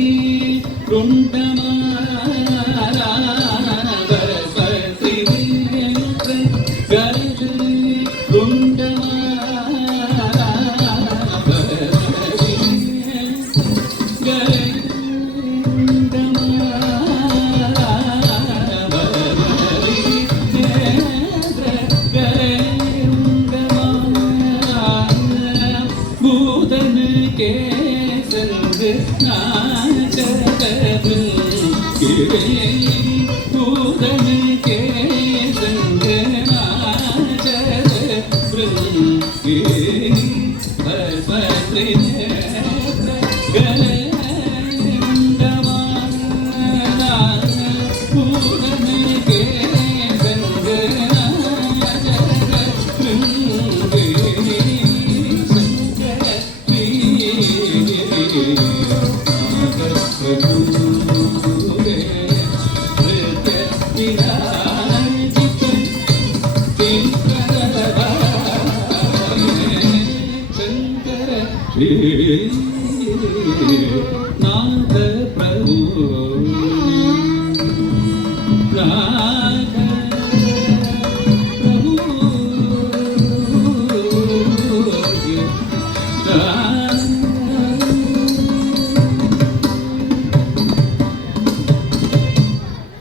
ನಾಥ ಪ್ರಭು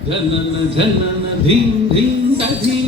ಜನನ ಜನನ ಧೀಂ ಧೀಂ ಧೀಂ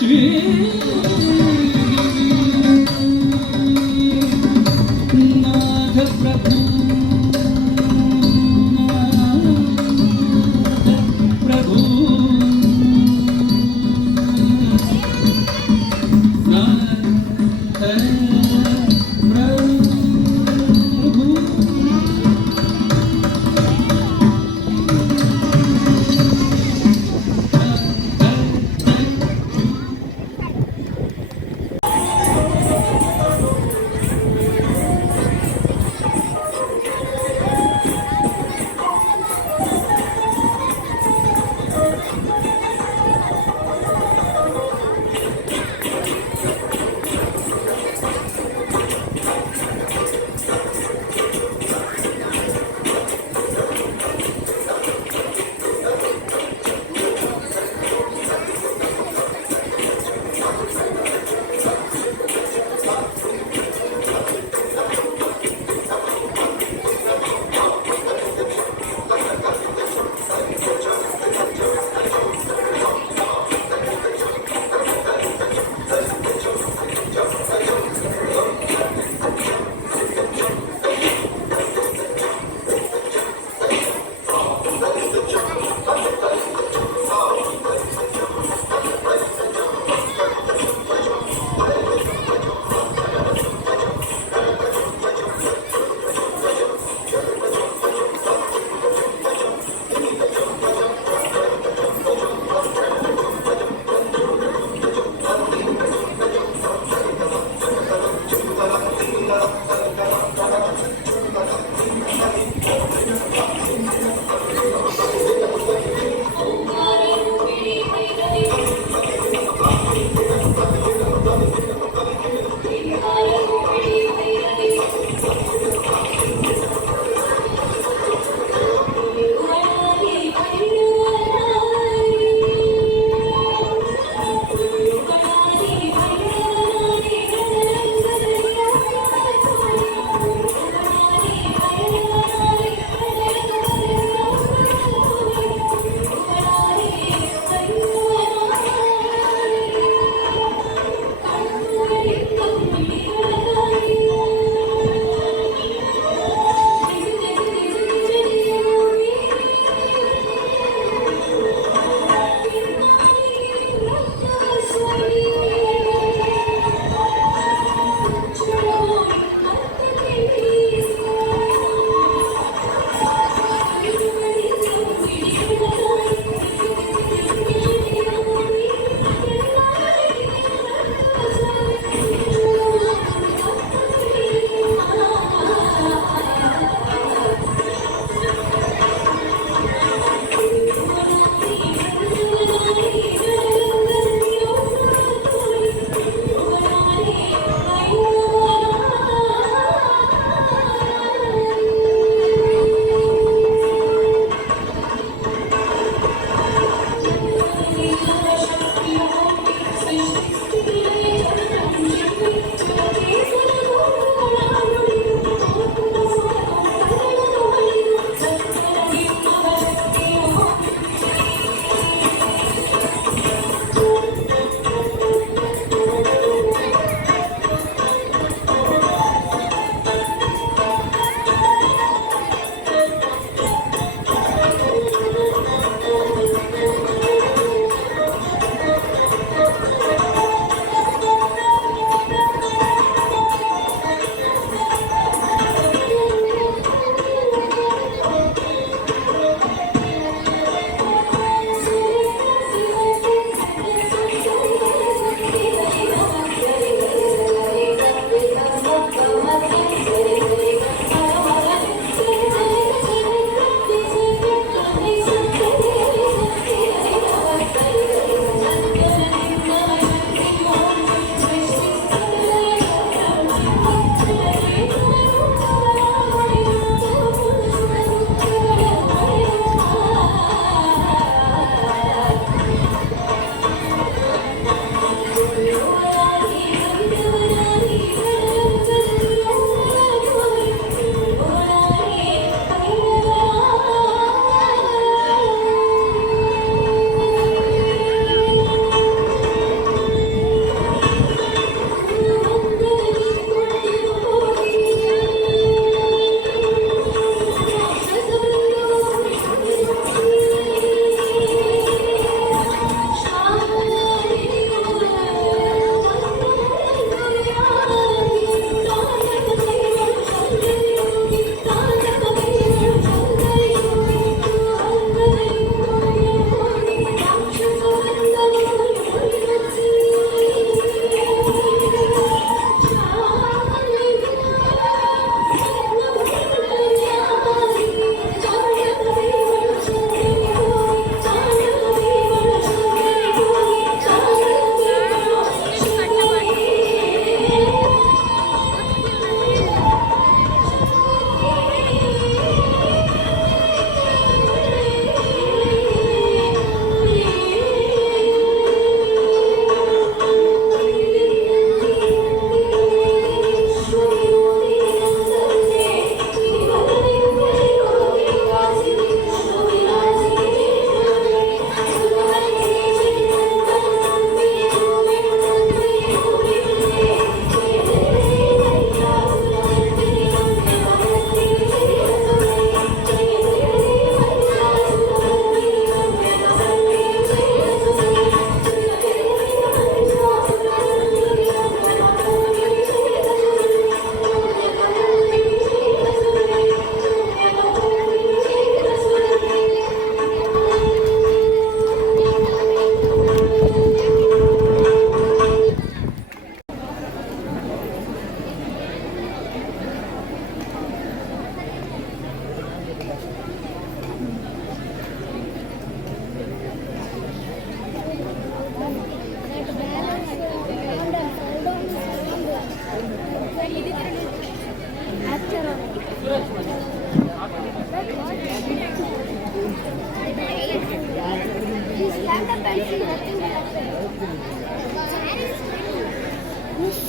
Shri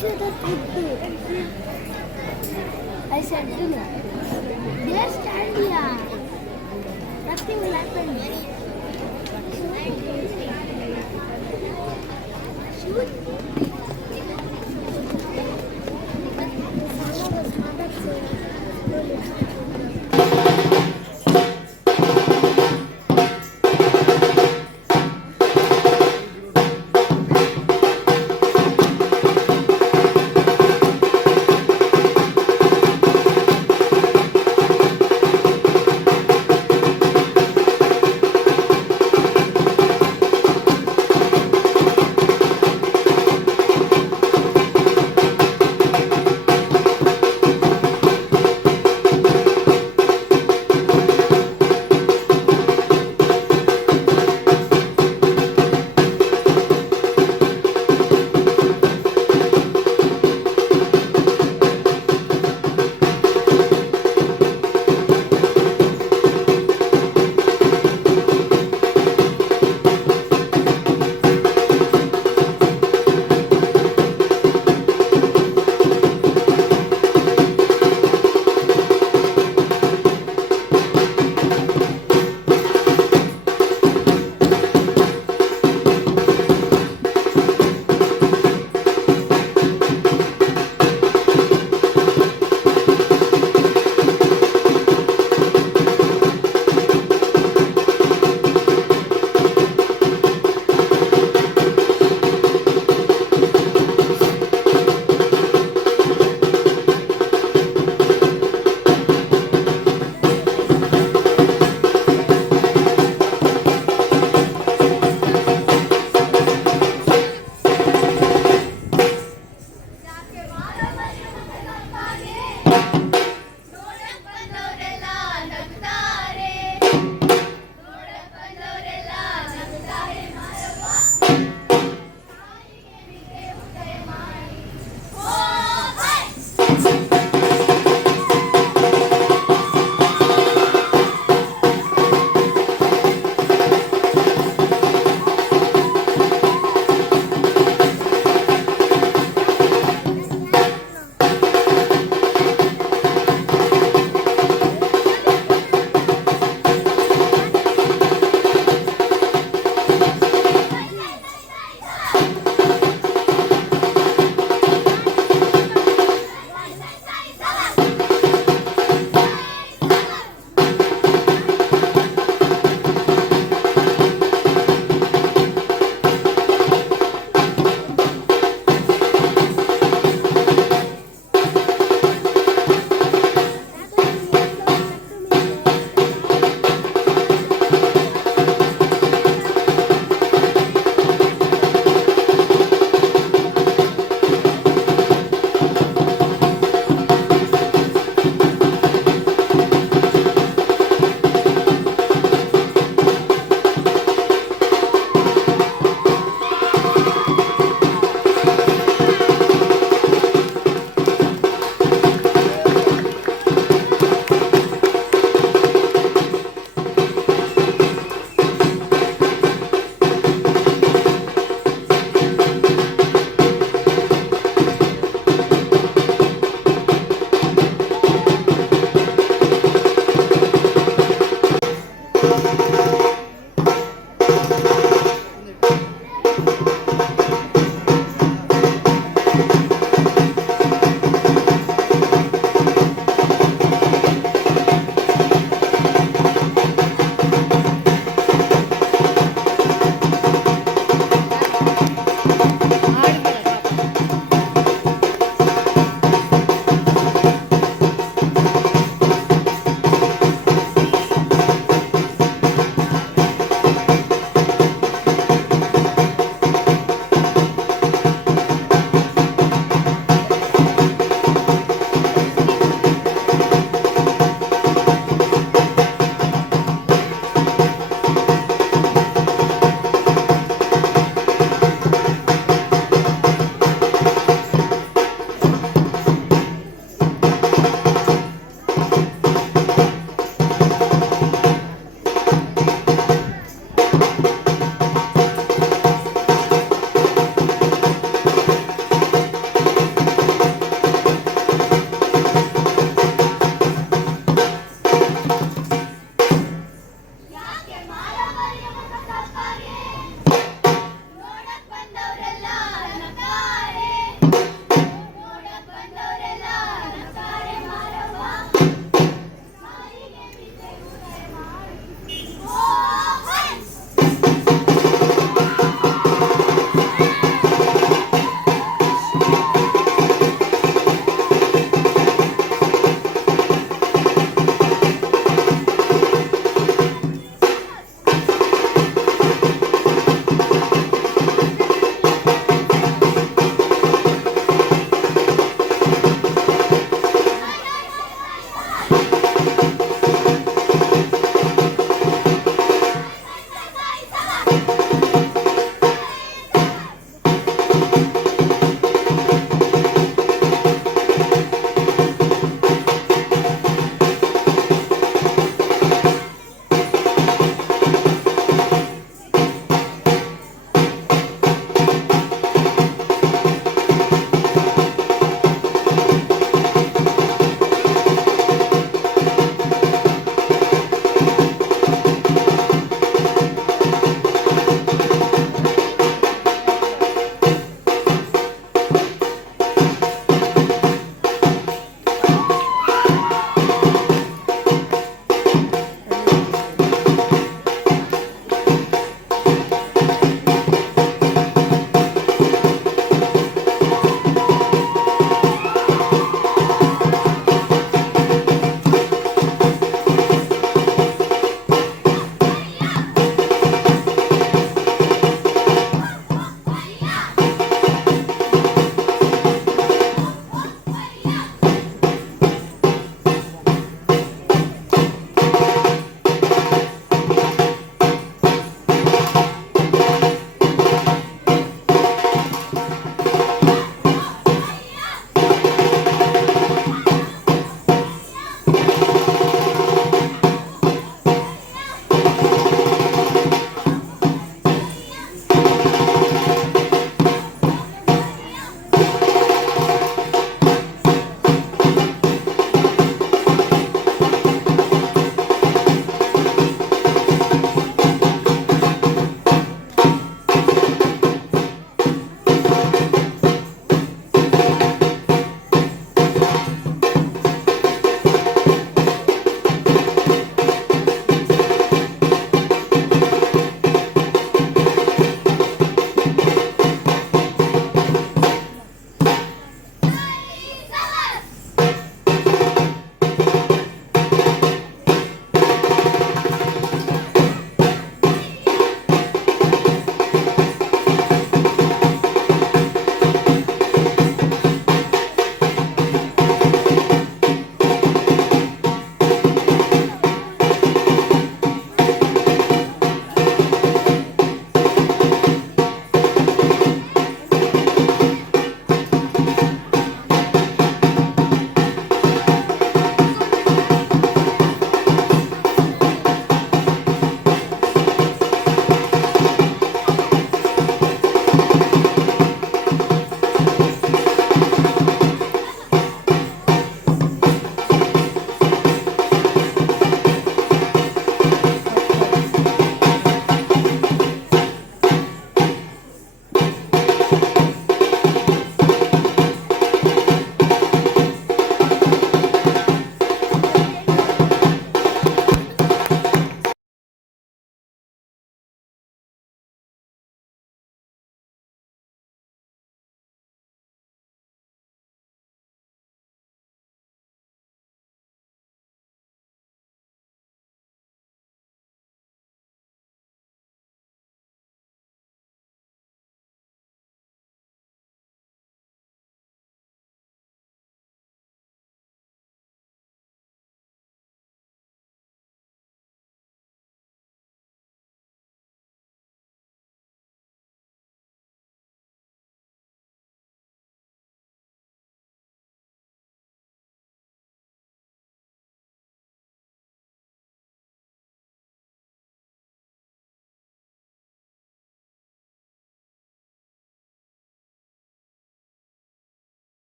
should have put two. I said do not. Just stand here. Nothing will happen.